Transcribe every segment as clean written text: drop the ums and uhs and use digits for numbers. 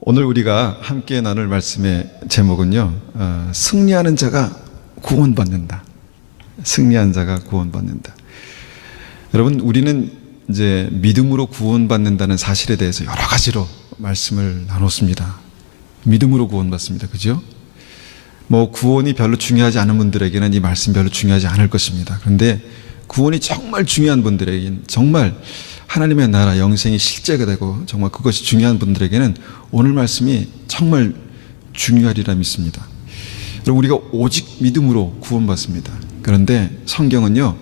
오늘 우리가 함께 나눌 말씀의 제목은요, 승리하는 자가 구원받는다. 승리한 자가 구원받는다. 여러분, 우리는 이제 믿음으로 구원받는다는 사실에 대해서 여러 가지로 말씀을 나눴습니다. 믿음으로 구원받습니다. 그죠? 구원이 별로 중요하지 않은 분들에게는 이 말씀 별로 중요하지 않을 것입니다. 그런데 구원이 정말 중요한 분들에게는, 정말 하나님의 나라 영생이 실제가 되고 정말 그것이 중요한 분들에게는 오늘 말씀이 정말 중요하리라 믿습니다. 여러분, 우리가 오직 믿음으로 구원받습니다. 그런데 성경은요,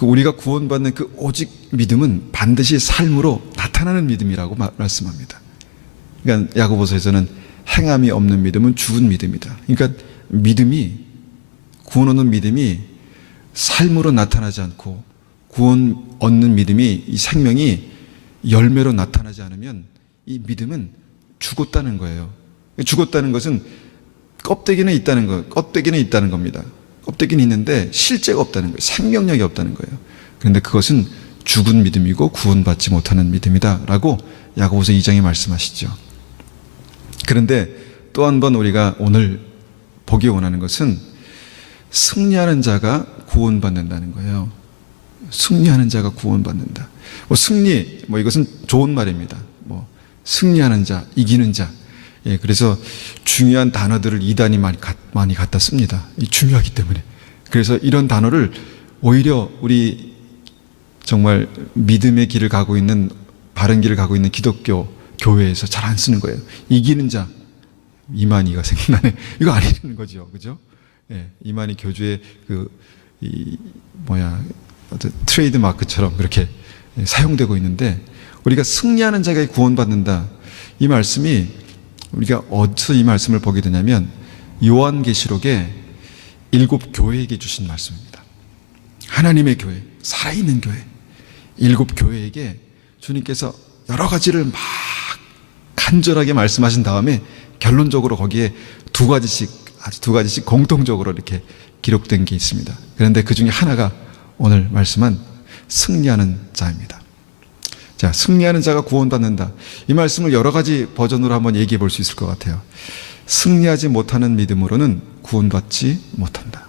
우리가 구원받는 그 오직 믿음은 반드시 삶으로 나타나는 믿음이라고 말씀합니다. 그러니까 야고보서에서는 행함이 없는 믿음은 죽은 믿음이다. 그러니까 구원 얻는 믿음이 삶으로 나타나지 않고, 구원 얻는 믿음이, 이 생명이 열매로 나타나지 않으면 이 믿음은 죽었다는 거예요. 죽었다는 것은 껍데기는 있다는 겁니다. 껍데기는 있는데 실제가 없다는 거예요. 생명력이 없다는 거예요. 그런데 그것은 죽은 믿음이고 구원받지 못하는 믿음이다 라고 야고보서 2장에 말씀하시죠. 그런데 또 한 번 우리가 오늘 보기 원하는 것은 승리하는 자가 구원받는다는 거예요. 승리하는 자가 구원받는다. 승리, 이것은 좋은 말입니다. 승리하는 자, 이기는 자. 예, 그래서 중요한 단어들을 이단이 많이 갖다 씁니다. 중요하기 때문에. 그래서 이런 단어를 오히려 우리 정말 믿음의 길을 가고 있는, 바른 길을 가고 있는 기독교 교회에서 잘 안 쓰는 거예요. 이기는 자, 이만희가 생각나네. 이거 아니는 거죠. 그죠? 예, 이만희 교주의 트레이드 마크처럼 그렇게 사용되고 있는데, 우리가 승리하는 자가 구원받는다. 이 말씀이, 우리가 어디서 이 말씀을 보게 되냐면 요한계시록의 7 교회에게 주신 말씀입니다. 하나님의 교회, 살아있는 교회, 7 교회에게 주님께서 여러 가지를 막 간절하게 말씀하신 다음에 결론적으로 거기에 두 가지씩 공통적으로 이렇게 기록된 게 있습니다. 그런데 그 중에 하나가 오늘 말씀은 승리하는 자입니다. 자, 승리하는 자가 구원받는다. 이 말씀을 여러 가지 버전으로 한번 얘기해 볼 수 있을 것 같아요. 승리하지 못하는 믿음으로는 구원받지 못한다.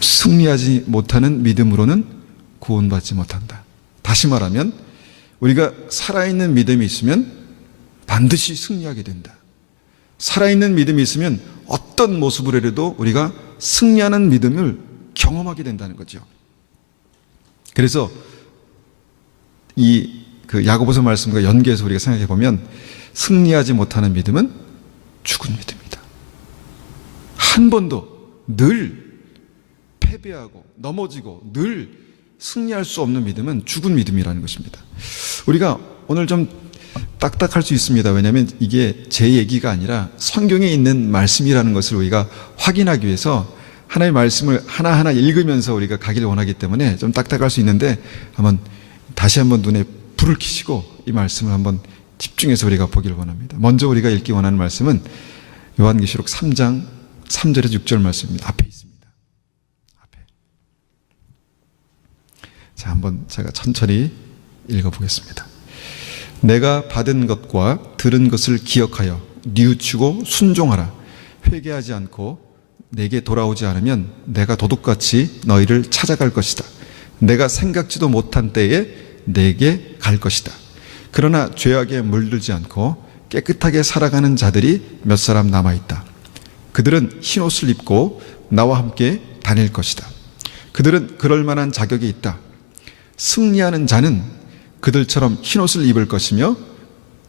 승리하지 못하는 믿음으로는 구원받지 못한다. 다시 말하면 우리가 살아있는 믿음이 있으면 반드시 승리하게 된다. 살아있는 믿음이 있으면 어떤 모습으로 해도 우리가 승리하는 믿음을 경험하게 된다는 거죠. 그래서 야고보서 말씀과 연계해서 우리가 생각해 보면 승리하지 못하는 믿음은 죽은 믿음이다. 한 번도 늘 패배하고 넘어지고 늘 승리할 수 없는 믿음은 죽은 믿음이라는 것입니다. 우리가 오늘 좀 딱딱할 수 있습니다. 왜냐하면 이게 제 얘기가 아니라 성경에 있는 말씀이라는 것을 우리가 확인하기 위해서 하나의 말씀을 하나하나 읽으면서 우리가 가기를 원하기 때문에 좀 딱딱할 수 있는데, 다시 한번 눈에 불을 켜시고 이 말씀을 한번 집중해서 우리가 보기를 원합니다. 먼저 우리가 읽기 원하는 말씀은 요한계시록 3장 3절에서 6절 말씀입니다. 앞에 있습니다. 앞에. 자, 한번 제가 천천히 읽어보겠습니다. 내가 받은 것과 들은 것을 기억하여 뉘우치고 순종하라. 회개하지 않고 내게 돌아오지 않으면 내가 도둑같이 너희를 찾아갈 것이다. 내가 생각지도 못한 때에 내게 갈 것이다. 그러나 죄악에 물들지 않고 깨끗하게 살아가는 자들이 몇 사람 남아있다. 그들은 흰옷을 입고 나와 함께 다닐 것이다. 그들은 그럴 만한 자격이 있다. 승리하는 자는 그들처럼 흰옷을 입을 것이며,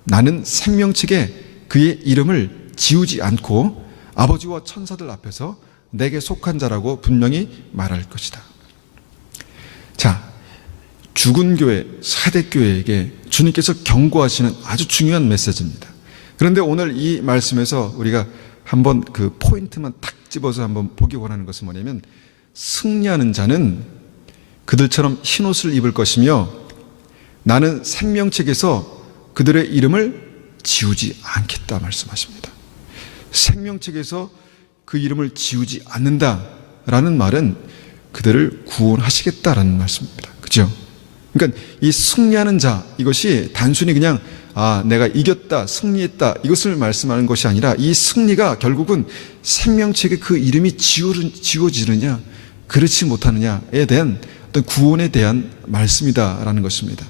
나는 생명책에 그의 이름을 지우지 않고 아버지와 천사들 앞에서 내게 속한 자라고 분명히 말할 것이다. 자, 죽은 교회, 사대교회에게 주님께서 경고하시는 아주 중요한 메시지입니다. 그런데 오늘 이 말씀에서 우리가 한번 그 포인트만 딱 집어서 한번 보기 원하는 것은 뭐냐면, 승리하는 자는 그들처럼 흰옷을 입을 것이며 나는 생명책에서 그들의 이름을 지우지 않겠다 말씀하십니다. 생명책에서 그 이름을 지우지 않는다라는 말은 그들을 구원하시겠다라는 말씀입니다. 그죠? 그러니까 이 승리하는 자, 이것이 단순히 그냥 내가 이겼다, 승리했다 이것을 말씀하는 것이 아니라 이 승리가 결국은 생명책에 그 이름이 지워지느냐 그렇지 못하느냐에 대한 어떤 구원에 대한 말씀이다라는 것입니다.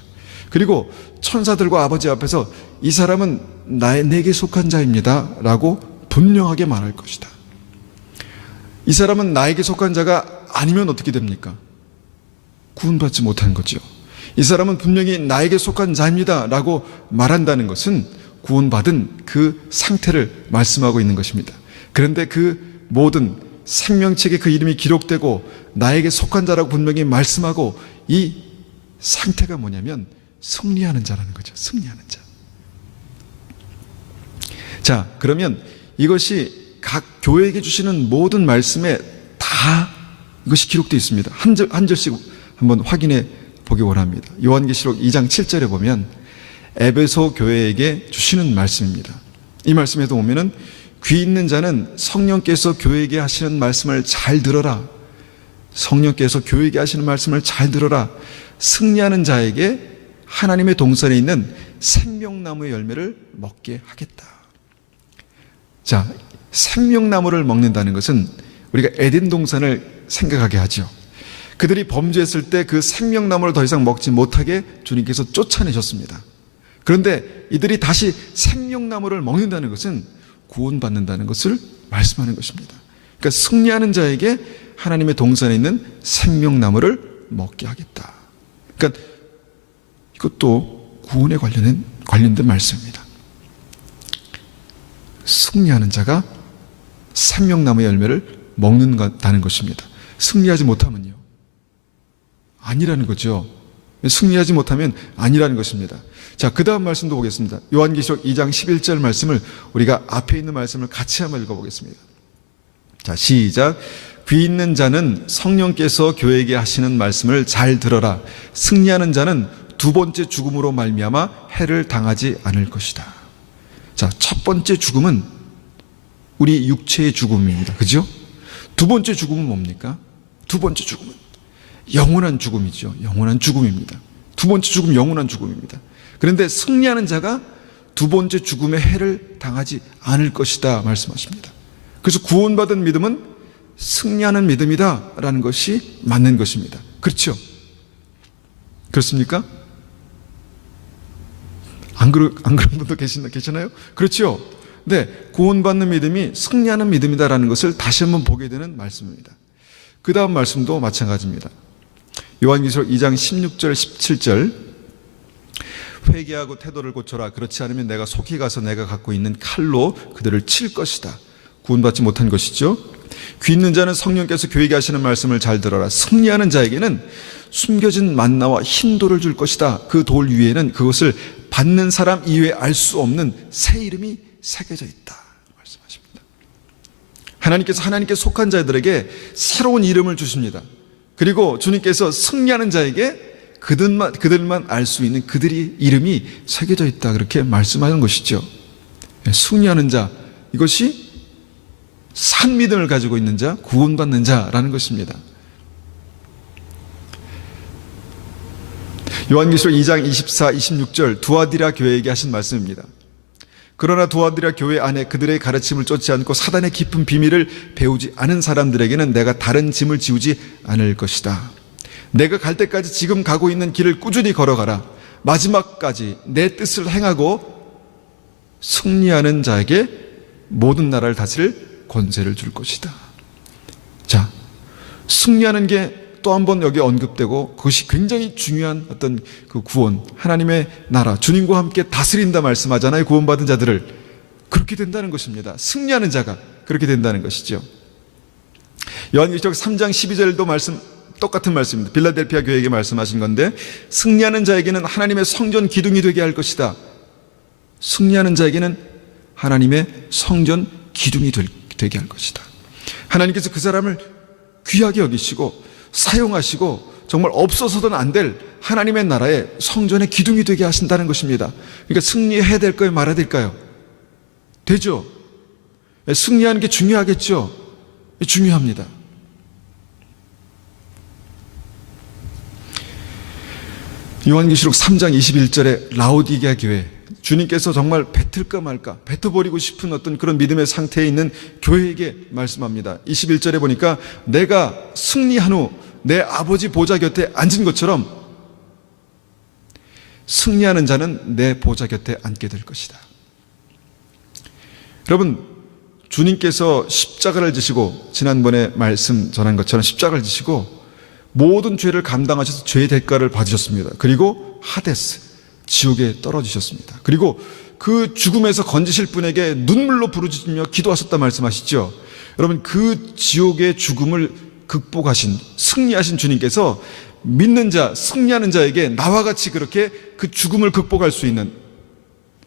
그리고 천사들과 아버지 앞에서 이 사람은 내게 속한 자입니다 라고 분명하게 말할 것이다. 이 사람은 나에게 속한 자가 아니면 어떻게 됩니까? 구원받지 못한 거죠. 이 사람은 분명히 나에게 속한 자입니다 라고 말한다는 것은 구원받은 그 상태를 말씀하고 있는 것입니다. 그런데 그 모든 생명책에 그 이름이 기록되고 나에게 속한 자라고 분명히 말씀하고 이 상태가 뭐냐면 승리하는 자라는 거죠. 승리하는 자. 자, 그러면 이것이 각 교회에게 주시는 모든 말씀에 다 이것이 기록되어 있습니다. 한 절씩 한번 확인해 보기 원합니다. 요한계시록 2장 7절에 보면 에베소 교회에게 주시는 말씀입니다. 이 말씀에도 보면은 귀 있는 자는 성령께서 교회에게 하시는 말씀을 잘 들어라. 성령께서 교회에게 하시는 말씀을 잘 들어라. 승리하는 자에게 하나님의 동산에 있는 생명나무의 열매를 먹게 하겠다. 자, 생명나무를 먹는다는 것은 우리가 에덴 동산을 생각하게 하죠. 그들이 범죄했을 때 그 생명나무를 더 이상 먹지 못하게 주님께서 쫓아내셨습니다. 그런데 이들이 다시 생명나무를 먹는다는 것은 구원받는다는 것을 말씀하는 것입니다. 그러니까 승리하는 자에게 하나님의 동산에 있는 생명나무를 먹게 하겠다. 그러니까 이것도 구원에 관련된 말씀입니다. 승리하는 자가 생명나무의 열매를 먹는다는 것입니다. 승리하지 못하면요? 아니라는 거죠. 승리하지 못하면 아니라는 것입니다. 자, 그 다음 말씀도 보겠습니다. 요한계시록 2장 11절 말씀을 우리가 앞에 있는 말씀을 같이 한번 읽어보겠습니다. 자, 시작. 귀 있는 자는 성령께서 교회에게 하시는 말씀을 잘 들어라. 승리하는 자는 두 번째 죽음으로 말미암아 해를 당하지 않을 것이다. 자, 첫 번째 죽음은 우리 육체의 죽음입니다. 그죠? 두 번째 죽음은 뭡니까? 두 번째 죽음은 영원한 죽음이죠. 영원한 죽음입니다. 두 번째 죽음 영원한 죽음입니다. 그런데 승리하는 자가 두 번째 죽음의 해를 당하지 않을 것이다 말씀하십니다. 그래서 구원받은 믿음은 승리하는 믿음이다 라는 것이 맞는 것입니다. 그렇죠? 그렇습니까? 안 그런 분도 계시나요? 그렇죠? 네, 구원받는 믿음이 승리하는 믿음이다라는 것을 다시 한번 보게 되는 말씀입니다. 그 다음 말씀도 마찬가지입니다. 요한계시록 2장 16절 17절 회개하고 태도를 고쳐라. 그렇지 않으면 내가 속히 가서 내가 갖고 있는 칼로 그들을 칠 것이다. 구원받지 못한 것이죠. 귀 있는 자는 성령께서 교회에게 하시는 말씀을 잘 들어라. 승리하는 자에게는 숨겨진 만나와 흰 돌을 줄 것이다. 그 돌 위에는 그것을 받는 사람 이외에 알 수 없는 새 이름이 새겨져 있다 말씀하십니다. 하나님께서 하나님께 속한 자들에게 새로운 이름을 주십니다. 그리고 주님께서 승리하는 자에게 그들만 알 수 있는 그들의 이름이 새겨져 있다 그렇게 말씀하는 것이죠. 승리하는 자, 이것이 산 믿음을 가지고 있는 자, 구원받는 자라는 것입니다. 요한계시록 2장 24, 26절 두아디라 교회에게 하신 말씀입니다. 그러나 두아디라 교회 안에 그들의 가르침을 쫓지 않고 사단의 깊은 비밀을 배우지 않은 사람들에게는 내가 다른 짐을 지우지 않을 것이다. 내가 갈 때까지 지금 가고 있는 길을 꾸준히 걸어가라. 마지막까지 내 뜻을 행하고 승리하는 자에게 모든 나라를 다스릴 권세를 줄 것이다. 자, 승리하는 게 또 한 번 여기 언급되고 그것이 굉장히 중요한 어떤 그 구원, 하나님의 나라, 주님과 함께 다스린다 말씀하잖아요. 구원받은 자들을. 그렇게 된다는 것입니다. 승리하는 자가 그렇게 된다는 것이죠. 요한계시록 3장 12절도 똑같은 말씀입니다. 빌라델피아 교회에게 말씀하신 건데 승리하는 자에게는 하나님의 성전 기둥이 되게 할 것이다. 승리하는 자에게는 하나님의 성전 기둥이 되게 할 것이다. 하나님께서 그 사람을 귀하게 여기시고 사용하시고 정말 없어서는 안 될 하나님의 나라의 성전의 기둥이 되게 하신다는 것입니다. 그러니까 승리해야 될 거예요? 말아야 될까요? 되죠. 승리하는 게 중요하겠죠. 중요합니다. 요한계시록 3장 21절에 라오디게아 교회, 주님께서 정말 뱉을까 말까 뱉어버리고 싶은 어떤 그런 믿음의 상태에 있는 교회에게 말씀합니다. 21절에 보니까 내가 승리한 후 내 아버지 보좌 곁에 앉은 것처럼 승리하는 자는 내 보좌 곁에 앉게 될 것이다. 여러분, 주님께서 십자가를 지시고, 지난번에 말씀 전한 것처럼 십자가를 지시고 모든 죄를 감당하셔서 죄의 대가를 받으셨습니다. 그리고 하데스, 지옥에 떨어지셨습니다. 그리고 그 죽음에서 건지실 분에게 눈물로 부르짖으며 기도하셨다 말씀하시죠. 여러분, 그 지옥의 죽음을 극복하신, 승리하신 주님께서 믿는 자, 승리하는 자에게 나와 같이 그렇게 그 죽음을 극복할 수 있는,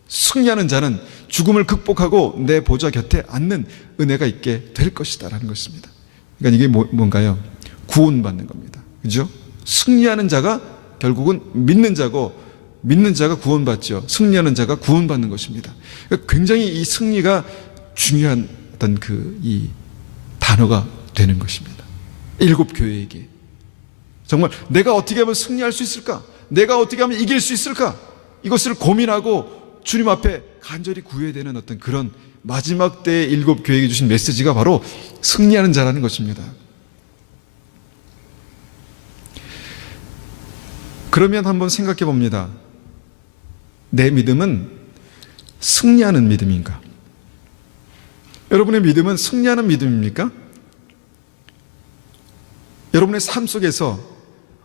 승리하는 자는 죽음을 극복하고 내 보좌 곁에 앉는 은혜가 있게 될 것이다 라는 것입니다. 그러니까 이게 뭔가요? 구원받는 겁니다. 그죠? 승리하는 자가 결국은 믿는 자고, 믿는 자가 구원받죠. 승리하는 자가 구원받는 것입니다. 그러니까 굉장히 이 승리가 중요한 어떤 이 단어가 되는 것입니다. 일곱 교회에게 정말 내가 어떻게 하면 승리할 수 있을까? 내가 어떻게 하면 이길 수 있을까? 이것을 고민하고 주님 앞에 간절히 구해야 되는 어떤 그런 마지막 때의 일곱 교회에게 주신 메시지가 바로 승리하는 자라는 것입니다. 그러면 한번 생각해 봅니다. 내 믿음은 승리하는 믿음인가? 여러분의 믿음은 승리하는 믿음입니까? 여러분의 삶 속에서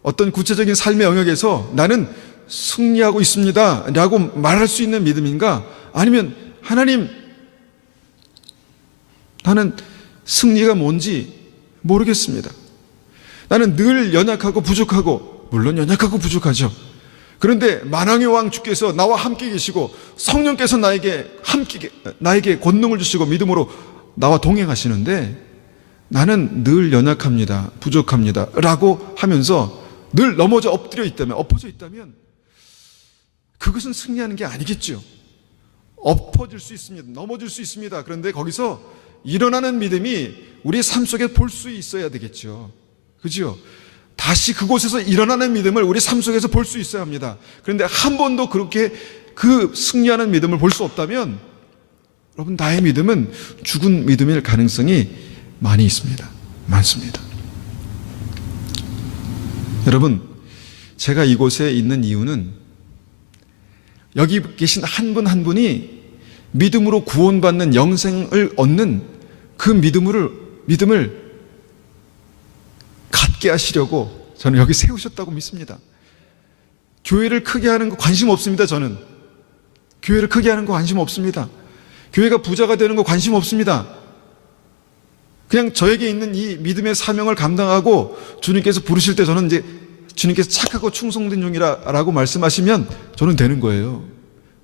어떤 구체적인 삶의 영역에서 나는 승리하고 있습니다 라고 말할 수 있는 믿음인가? 아니면 하나님, 나는 승리가 뭔지 모르겠습니다. 나는 늘 연약하고 부족하고, 물론 연약하고 부족하죠. 그런데 만왕의 왕 주께서 나와 함께 계시고 성령께서 나에게 권능을 주시고 믿음으로 나와 동행하시는데 나는 늘 연약합니다, 부족합니다 라고 하면서 늘 넘어져 엎어져 있다면 그것은 승리하는 게 아니겠죠. 엎어질 수 있습니다, 넘어질 수 있습니다. 그런데 거기서 일어나는 믿음이 우리의 삶 속에 볼 수 있어야 되겠죠. 그죠? 다시 그곳에서 일어나는 믿음을 우리 삶 속에서 볼 수 있어야 합니다. 그런데 한 번도 그렇게 그 승리하는 믿음을 볼 수 없다면 여러분, 나의 믿음은 죽은 믿음일 가능성이 많이 있습니다. 많습니다. 여러분, 제가 이곳에 있는 이유는 여기 계신 한 분 한 분이 믿음으로 구원받는 영생을 얻는 그 믿음을 갖게 하시려고 저는 여기 세우셨다고 믿습니다. 교회를 크게 하는 거 관심 없습니다. 저는 교회를 크게 하는 거 관심 없습니다. 교회가 부자가 되는 거 관심 없습니다. 그냥 저에게 있는 이 믿음의 사명을 감당하고 주님께서 부르실 때 저는 이제 주님께서 착하고 충성된 종이라고 말씀하시면 저는 되는 거예요.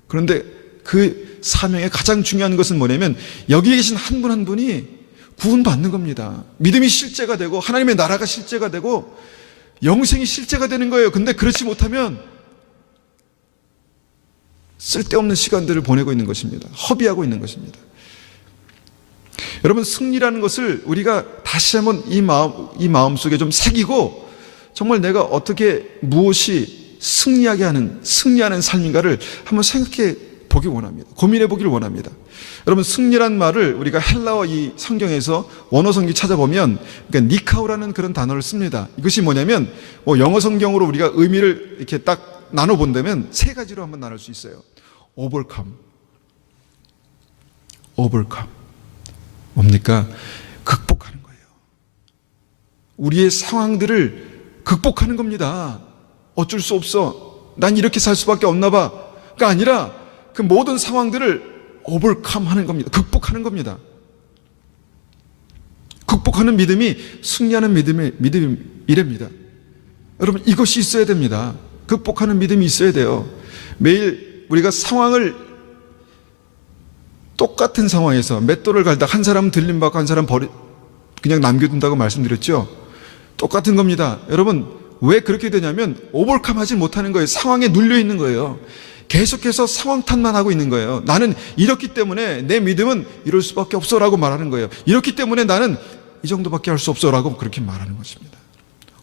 그런데 그 사명의 가장 중요한 것은 뭐냐면 여기 계신 한 분 한 분이 구원받는 겁니다. 믿음이 실제가 되고 하나님의 나라가 실제가 되고 영생이 실제가 되는 거예요. 근데 그렇지 못하면 쓸데없는 시간들을 보내고 있는 것입니다. 허비하고 있는 것입니다. 여러분, 승리라는 것을 우리가 다시 한번 이 마음 속에 좀 새기고 정말 내가 어떻게 무엇이 승리하는 삶인가를 한번 생각해 보기 원합니다. 고민해 보기를 원합니다. 여러분, 승리란 말을 우리가 헬라어 이 성경에서 원어 성기 찾아보면 그러니까 니카오라는 그런 단어를 씁니다. 이것이 뭐냐면 영어 성경으로 우리가 의미를 이렇게 딱 나눠 본다면 세 가지로 한번 나눌 수 있어요. overcome. 뭡니까? 극복하는 거예요. 우리의 상황들을 극복하는 겁니다. 어쩔 수 없어, 난 이렇게 살 수밖에 없나 봐가 아니라 그 모든 상황들을 overcome 하는 겁니다. 극복하는 겁니다. 극복하는 믿음이 승리하는 믿음이랍니다. 여러분, 이것이 있어야 됩니다. 극복하는 믿음이 있어야 돼요. 매일 우리가 상황을 똑같은 상황에서 맷돌을 갈다 한 사람은 들림받고 한 사람은 그냥 남겨둔다고 말씀드렸죠. 똑같은 겁니다. 여러분, 왜 그렇게 되냐면 오버컴 하지 못하는 거예요. 상황에 눌려 있는 거예요. 계속해서 상황 탓만 하고 있는 거예요. 나는 이렇기 때문에 내 믿음은 이럴 수밖에 없어 라고 말하는 거예요. 이렇기 때문에 나는 이 정도밖에 할 수 없어 라고 그렇게 말하는 것입니다.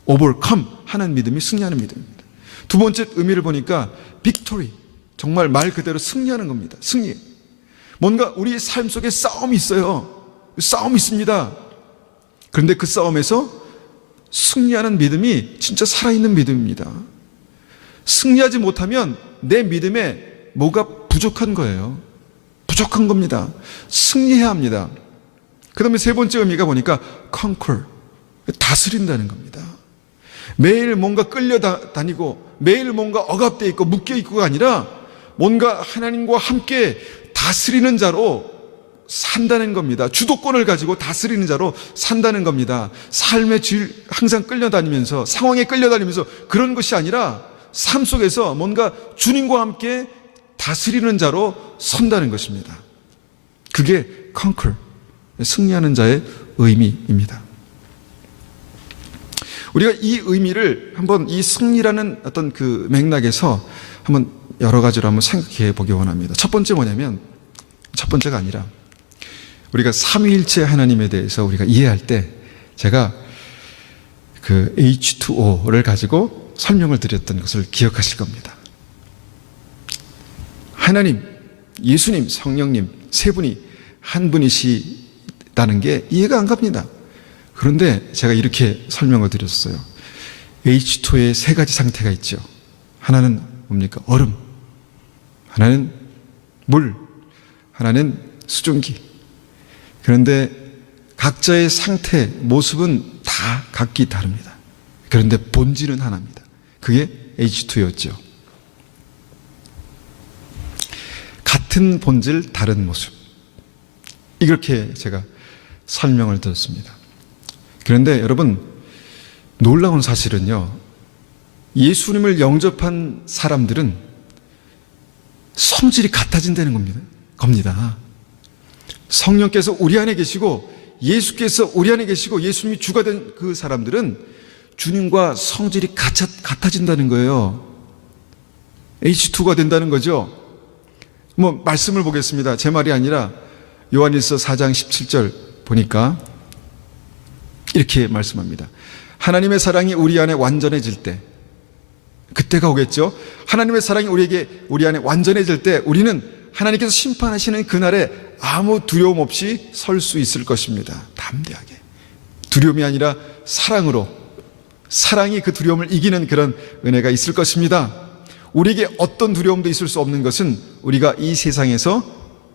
오버컴 하는 믿음이 승리하는 믿음입니다. 두 번째 의미를 보니까 빅토리, 정말 말 그대로 승리하는 겁니다. 승리. 뭔가 우리 삶 속에 싸움이 있어요. 싸움이 있습니다. 그런데 그 싸움에서 승리하는 믿음이 진짜 살아있는 믿음입니다. 승리하지 못하면 내 믿음에 뭐가 부족한 거예요. 부족한 겁니다. 승리해야 합니다. 그 다음에 세 번째 의미가 보니까 conquer, 다스린다는 겁니다. 매일 뭔가 끌려다니고 매일 뭔가 억압되어 있고 묶여있고가 아니라 뭔가 하나님과 함께 다스리는 자로 산다는 겁니다. 주도권을 가지고 다스리는 자로 산다는 겁니다. 삶의 질 항상 끌려다니면서 상황에 끌려다니면서 그런 것이 아니라 삶 속에서 뭔가 주님과 함께 다스리는 자로 선다는 것입니다. 그게 conquer, 승리하는 자의 의미입니다. 우리가 이 의미를 한번 이 승리라는 어떤 그 맥락에서 한번 여러 가지로 한번 생각해 보기 원합니다. 첫 번째 뭐냐면, 첫 번째가 아니라 우리가 삼위일체 하나님에 대해서 우리가 이해할 때 제가 그 H2O를 가지고 설명을 드렸던 것을 기억하실 겁니다. 하나님, 예수님, 성령님 세 분이 한 분이시다는 게 이해가 안 갑니다. 그런데 제가 이렇게 설명을 드렸어요. H2의 세 가지 상태가 있죠. 하나는 뭡니까? 얼음, 하나는 물, 하나는 수증기. 그런데 각자의 상태, 모습은 다 각기 다릅니다. 그런데 본질은 하나입니다. 그게 H2였죠. 같은 본질, 다른 모습. 이렇게 제가 설명을 드렸습니다. 그런데 여러분, 놀라운 사실은요, 예수님을 영접한 사람들은 성질이 같아진다는 겁니다. 성령께서 우리 안에 계시고 예수께서 우리 안에 계시고 예수님이 주가 된 그 사람들은 주님과 성질이 같아진다는 거예요. H2가 된다는 거죠. 말씀을 보겠습니다. 제 말이 아니라 요한일서 4장 17절 보니까 이렇게 말씀합니다. 하나님의 사랑이 우리 안에 완전해질 때, 그때가 오겠죠. 하나님의 사랑이 우리 안에 완전해질 때 우리는 하나님께서 심판하시는 그날에 아무 두려움 없이 설 수 있을 것입니다. 담대하게. 두려움이 아니라 사랑으로, 사랑이 그 두려움을 이기는 그런 은혜가 있을 것입니다. 우리에게 어떤 두려움도 있을 수 없는 것은 우리가 이 세상에서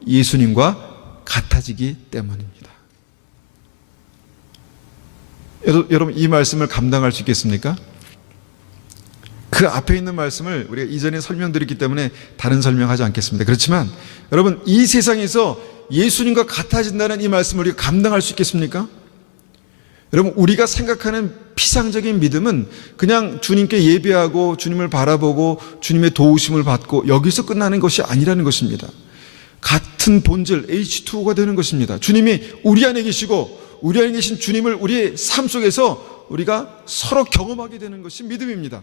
예수님과 같아지기 때문입니다. 여러분, 이 말씀을 감당할 수 있겠습니까? 그 앞에 있는 말씀을 우리가 이전에 설명드렸기 때문에 다른 설명하지 않겠습니다. 그렇지만 여러분, 이 세상에서 예수님과 같아진다는 이 말씀을 우리가 감당할 수 있겠습니까? 여러분, 우리가 생각하는 피상적인 믿음은 그냥 주님께 예배하고 주님을 바라보고 주님의 도우심을 받고 여기서 끝나는 것이 아니라는 것입니다. 같은 본질 H2O가 되는 것입니다. 주님이 우리 안에 계시고 우리 안에 계신 주님을 우리의 삶 속에서 우리가 서로 경험하게 되는 것이 믿음입니다.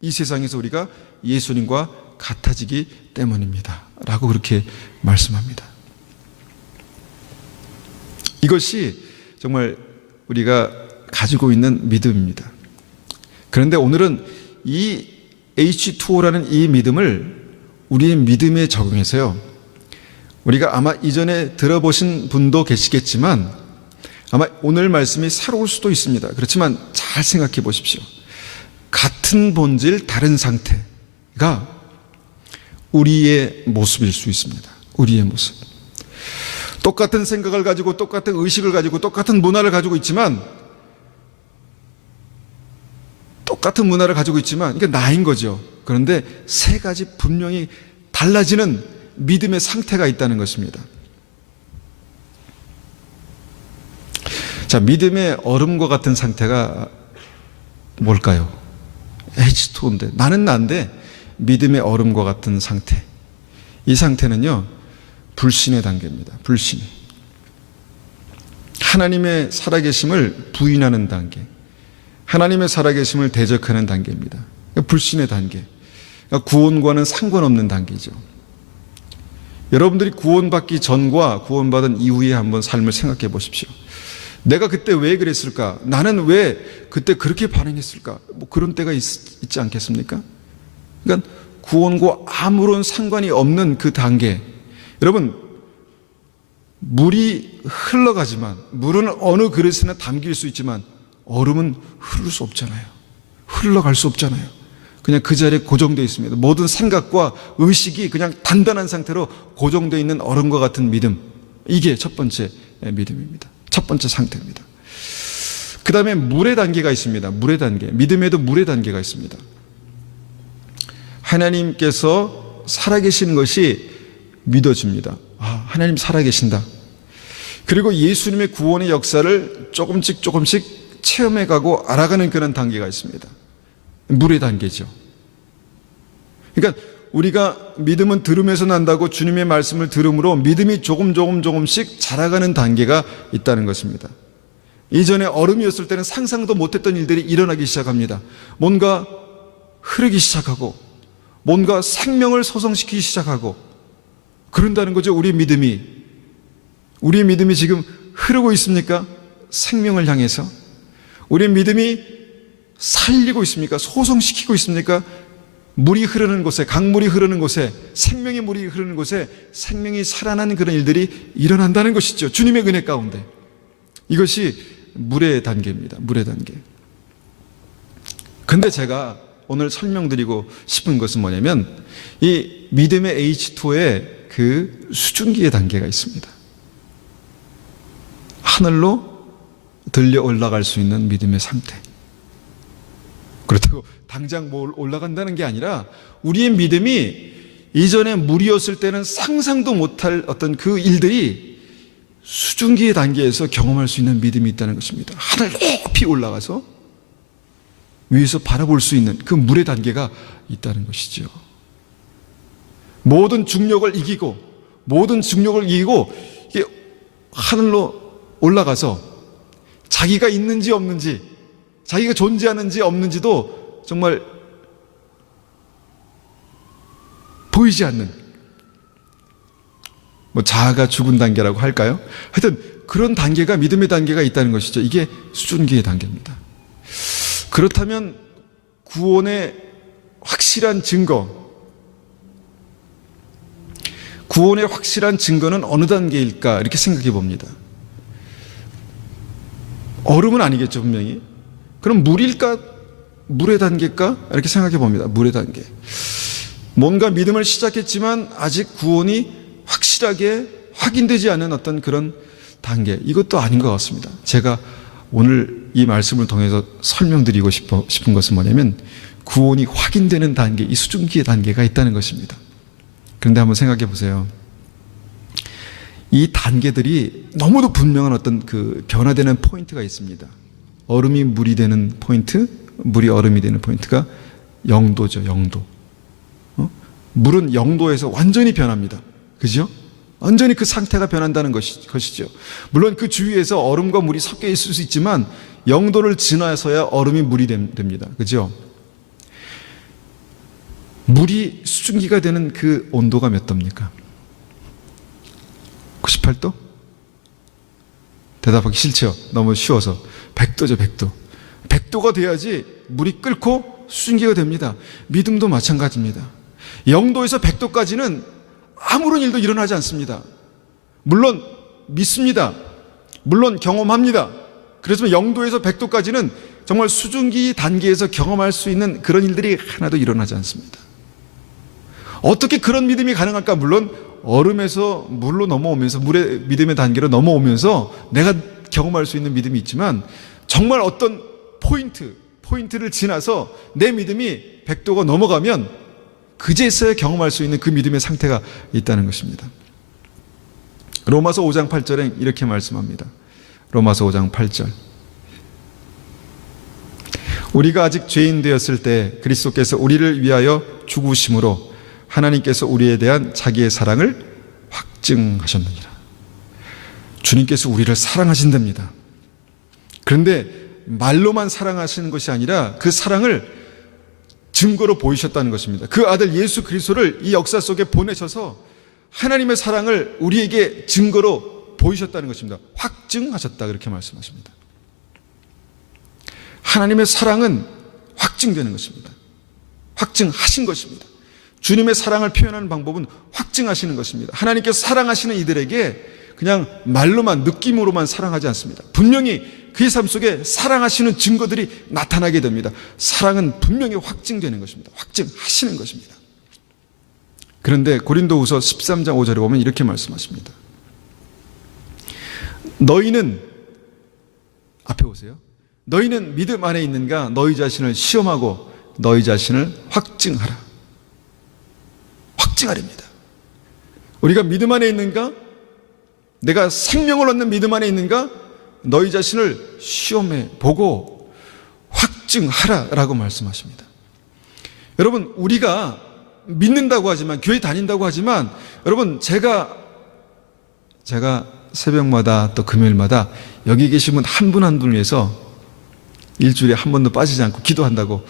이 세상에서 우리가 예수님과 같아지기 때문입니다. 라고 그렇게 말씀합니다. 이것이 정말 우리가 가지고 있는 믿음입니다. 그런데 오늘은 이 H2O라는 이 믿음을 우리의 믿음에 적용해서요, 우리가 아마 이전에 들어보신 분도 계시겠지만 아마 오늘 말씀이 새로울 수도 있습니다. 그렇지만 잘 생각해 보십시오. 같은 본질, 다른 상태가 우리의 모습일 수 있습니다. 우리의 모습. 똑같은 생각을 가지고 똑같은 의식을 가지고 똑같은 문화를 가지고 있지만 이게 나인 거죠. 그런데 세 가지 분명히 달라지는 믿음의 상태가 있다는 것입니다. 자, 믿음의 얼음과 같은 상태가 뭘까요? H2O인데, 나는 난데 믿음의 얼음과 같은 상태. 이 상태는요, 불신의 단계입니다. 불신. 하나님의 살아계심을 부인하는 단계. 하나님의 살아계심을 대적하는 단계입니다. 불신의 단계. 구원과는 상관없는 단계죠. 여러분들이 구원받기 전과 구원받은 이후에 한번 삶을 생각해 보십시오. 내가 그때 왜 그랬을까? 나는 왜 그때 그렇게 반응했을까? 뭐 그런 때가 있지 않겠습니까? 그러니까 구원과 아무런 상관이 없는 그 단계. 여러분, 물이 흘러가지만, 물은 어느 그릇에나 담길 수 있지만 얼음은 흐를 수 없잖아요. 흘러갈 수 없잖아요. 그냥 그 자리에 고정되어 있습니다. 모든 생각과 의식이 그냥 단단한 상태로 고정되어 있는 얼음과 같은 믿음. 이게 첫 번째 믿음입니다. 첫 번째 상태입니다. 그 다음에 물의 단계가 있습니다. 물의 단계. 믿음에도 물의 단계가 있습니다. 하나님께서 살아계신 것이 믿어집니다. 아, 하나님 살아계신다. 그리고 예수님의 구원의 역사를 조금씩 체험해가고 알아가는 그런 단계가 있습니다. 물의 단계죠. 그러니까 우리가 믿음은 들음에서 난다고 주님의 말씀을 들음으로 믿음이 조금씩 자라가는 단계가 있다는 것입니다. 이전에 얼음이었을 때는 상상도 못했던 일들이 일어나기 시작합니다. 뭔가 흐르기 시작하고 뭔가 생명을 소성시키기 시작하고 그런다는 거죠. 우리의 믿음이 지금 흐르고 있습니까? 생명을 향해서. 우리의 믿음이 살리고 있습니까? 소성시키고 있습니까? 물이 흐르는 곳에, 강물이 흐르는 곳에, 생명의 물이 흐르는 곳에 생명이 살아나는 그런 일들이 일어난다는 것이죠. 주님의 은혜 가운데. 이것이 물의 단계입니다. 물의 단계. 근데 제가 오늘 설명드리고 싶은 것은 뭐냐면 이 믿음의 H2의 그 수증기의 단계가 있습니다. 하늘로 들려 올라갈 수 있는 믿음의 상태. 그렇다고 당장 올라간다는 게 아니라 우리의 믿음이 이전에 물이었을 때는 상상도 못할 어떤 그 일들이 수증기의 단계에서 경험할 수 있는 믿음이 있다는 것입니다. 하늘 높이 올라가서 위에서 바라볼 수 있는 그 물의 단계가 있다는 것이죠. 모든 중력을 이기고 이게 하늘로 올라가서 자기가 있는지 없는지, 자기가 존재하는지 없는지도 정말 보이지 않는, 뭐 자아가 죽은 단계라고 할까요? 하여튼 그런 단계가, 믿음의 단계가 있다는 것이죠. 이게 수증기의 단계입니다. 그렇다면 구원의 확실한 증거는 어느 단계일까? 이렇게 생각해 봅니다. 얼음은 아니겠죠, 분명히. 그럼 물일까? 물의 단계일까? 이렇게 생각해 봅니다. 물의 단계. 뭔가 믿음을 시작했지만 아직 구원이 확실하게 확인되지 않은 어떤 그런 단계. 이것도 아닌 것 같습니다. 제가 오늘 이 말씀을 통해서 설명드리고 싶은 것은 뭐냐면 구원이 확인되는 단계, 이 수증기의 단계가 있다는 것입니다. 그런데 한번 생각해 보세요. 이 단계들이 너무도 분명한 어떤 그 변화되는 포인트가 있습니다. 얼음이 물이 되는 포인트, 물이 얼음이 되는 포인트가 0도죠. 0도. 물은 0도에서 완전히 변합니다. 그죠? 완전히 그 상태가 변한다는 것이죠. 물론 그 주위에서 얼음과 물이 섞여 있을 수 있지만 0도를 지나서야 얼음이 물이 됩니다. 그죠? 물이 수증기가 되는 그 온도가 몇 도입니까? 98도? 대답하기 싫죠? 너무 쉬워서. 100도죠, 100도. 100도가 돼야지 물이 끓고 수증기가 됩니다. 믿음도 마찬가지입니다. 0도에서 100도까지는 아무런 일도 일어나지 않습니다. 물론 믿습니다. 물론 경험합니다. 그래서 0도에서 100도까지는 정말 수증기 단계에서 경험할 수 있는 그런 일들이 하나도 일어나지 않습니다. 어떻게 그런 믿음이 가능할까? 물론 얼음에서 물로 넘어오면서, 물의 믿음의 단계로 넘어오면서 내가 경험할 수 있는 믿음이 있지만 정말 어떤 포인트를 지나서 내 믿음이 100도가 넘어가면 그제서야 경험할 수 있는 그 믿음의 상태가 있다는 것입니다. 로마서 5장 8절에 이렇게 말씀합니다. 로마서 5장 8절. 우리가 아직 죄인 되었을 때 그리스도께서 우리를 위하여 죽으심으로 하나님께서 우리에 대한 자기의 사랑을 확증하셨느니라. 주님께서 우리를 사랑하신답니다. 그런데 말로만 사랑하시는 것이 아니라 그 사랑을 증거로 보이셨다는 것입니다. 그 아들 예수 그리스도를 이 역사 속에 보내셔서 하나님의 사랑을 우리에게 증거로 보이셨다는 것입니다. 확증하셨다 그렇게 말씀하십니다. 하나님의 사랑은 확증되는 것입니다. 확증하신 것입니다. 주님의 사랑을 표현하는 방법은 확증하시는 것입니다. 하나님께서 사랑하시는 이들에게 그냥 말로만 느낌으로만 사랑하지 않습니다. 분명히 그의 삶 속에 사랑하시는 증거들이 나타나게 됩니다. 사랑은 분명히 확증되는 것입니다. 확증하시는 것입니다. 그런데 고린도후서 13장 5절에 보면 이렇게 말씀하십니다. 너희는 앞에 보세요. 너희는 믿음 안에 있는가? 너희 자신을 시험하고 너희 자신을 확증하라. 확증하랍니다. 우리가 믿음 안에 있는가? 내가 생명을 얻는 믿음 안에 있는가? 너희 자신을 시험해 보고 확증하라라고 말씀하십니다. 여러분, 우리가 믿는다고 하지만, 교회 다닌다고 하지만, 여러분, 제가 새벽마다 또 금요일마다 여기 계신 분 한 분 한 분을 위해서 일주일에 한 번도 빠지지 않고 기도한다고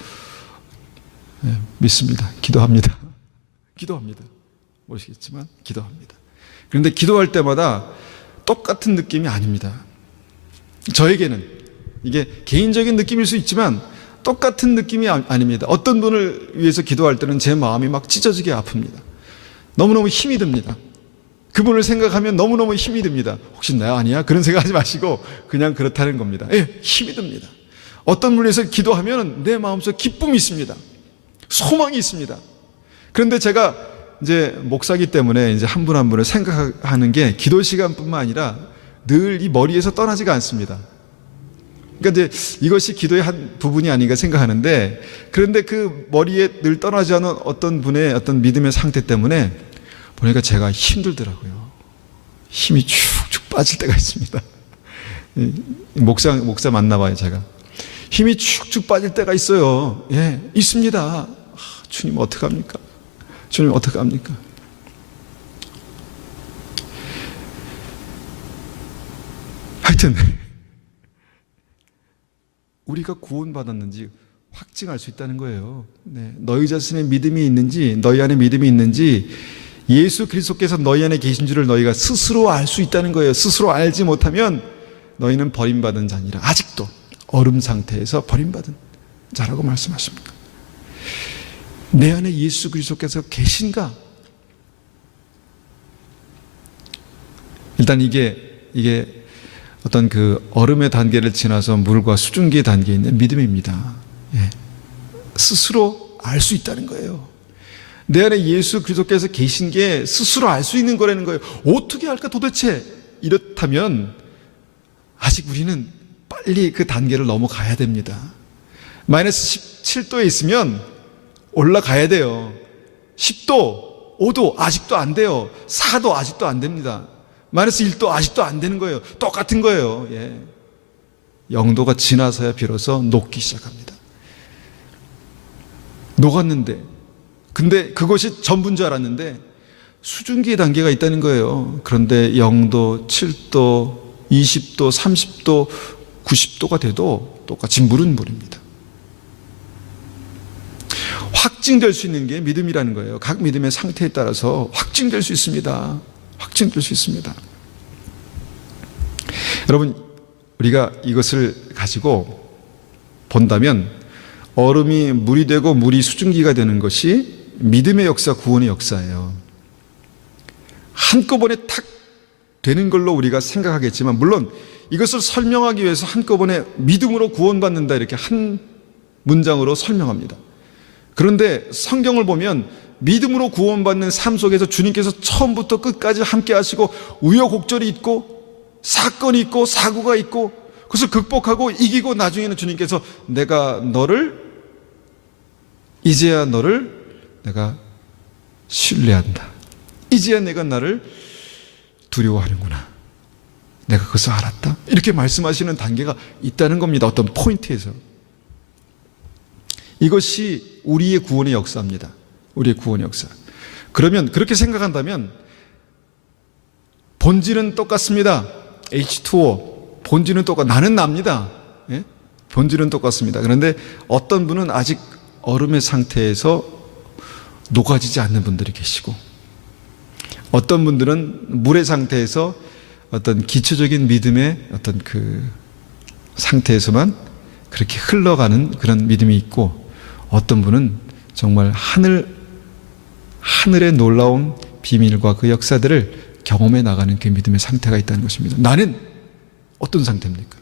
믿습니다. 기도합니다. 모르시겠지만 기도합니다. 그런데 기도할 때마다 똑같은 느낌이 아닙니다. 저에게는 이게 개인적인 느낌일 수 있지만 똑같은 느낌이 아닙니다. 어떤 분을 위해서 기도할 때는 제 마음이 막 찢어지게 아픕니다. 너무너무 힘이 듭니다. 그분을 생각하면 너무너무 힘이 듭니다. 혹시 나 아니야? 그런 생각하지 마시고 그냥 그렇다는 겁니다. 예, 힘이 듭니다. 어떤 분을 위해서 기도하면 내 마음속에 기쁨이 있습니다. 소망이 있습니다. 그런데 제가 이제 목사기 때문에 이제 한 분 한 분을 생각하는 게 기도 시간뿐만 아니라 늘 이 머리에서 떠나지가 않습니다. 그러니까 이제 이것이 기도의 한 부분이 아닌가 생각하는데, 그런데 그 머리에 늘 떠나지 않은 어떤 분의 어떤 믿음의 상태 때문에 보니까 제가 힘들더라고요. 힘이 축축 빠질 때가 있습니다. 목사 만나봐요, 제가. 힘이 축축 빠질 때가 있어요. 예, 있습니다. 주님 어떡합니까? 주님 어떡합니까? 하여튼 우리가 구원받았는지 확증할 수 있다는 거예요. 네, 너희 자신의 믿음이 있는지, 너희 안에 믿음이 있는지, 예수 그리스도께서 너희 안에 계신 줄을 너희가 스스로 알 수 있다는 거예요. 스스로 알지 못하면 너희는 버림받은 자니라. 아직도 얼음 상태에서 버림받은 자라고 말씀하십니다. 내 안에 예수 그리스도께서 계신가? 일단 이게 어떤 그 얼음의 단계를 지나서 물과 수증기의 단계에 있는 믿음입니다. 예. 스스로 알 수 있다는 거예요. 내 안에 예수 그리스도께서 계신 게 스스로 알 수 있는 거라는 거예요. 어떻게 할까 도대체? 이렇다면 아직 우리는 빨리 그 단계를 넘어가야 됩니다. 마이너스 17도에 있으면 올라가야 돼요. 10도, 5도 아직도 안 돼요. 4도 아직도 안 됩니다. 마이너스 1도 아직도 안 되는 거예요. 똑같은 거예요. 예. 0도가 지나서야 비로소 녹기 시작합니다. 녹았는데, 근데 그것이 전부인 줄 알았는데 수증기의 단계가 있다는 거예요. 그런데 0도, 7도, 20도, 30도, 90도가 돼도 똑같이 물은 물입니다. 확증될 수 있는 게 믿음이라는 거예요. 각 믿음의 상태에 따라서 확증될 수 있습니다. 확증될 수 있습니다. 여러분, 우리가 이것을 가지고 본다면 얼음이 물이 되고 물이 수증기가 되는 것이 믿음의 역사, 구원의 역사예요. 한꺼번에 탁 되는 걸로 우리가 생각하겠지만, 물론 이것을 설명하기 위해서 한꺼번에 믿음으로 구원받는다 이렇게 한 문장으로 설명합니다. 그런데 성경을 보면 믿음으로 구원받는 삶 속에서 주님께서 처음부터 끝까지 함께 하시고 우여곡절이 있고 사건이 있고 사고가 있고 그것을 극복하고 이기고 나중에는 주님께서 이제야 너를 내가 신뢰한다. 이제야 내가 나를 두려워하는구나. 내가 그것을 알았다. 이렇게 말씀하시는 단계가 있다는 겁니다. 어떤 포인트에서. 이것이 우리의 구원의 역사입니다. 우리의 구원의 역사. 그러면 그렇게 생각한다면 본질은 똑같습니다. H2O 본질은 나는 납니다. 예? 본질은 똑같습니다. 그런데 어떤 분은 아직 얼음의 상태에서 녹아지지 않는 분들이 계시고, 어떤 분들은 물의 상태에서 어떤 기초적인 믿음의 어떤 그 상태에서만 그렇게 흘러가는 그런 믿음이 있고, 어떤 분은 정말 하늘의 놀라운 비밀과 그 역사들을 경험해 나가는 그 믿음의 상태가 있다는 것입니다. 나는 어떤 상태입니까?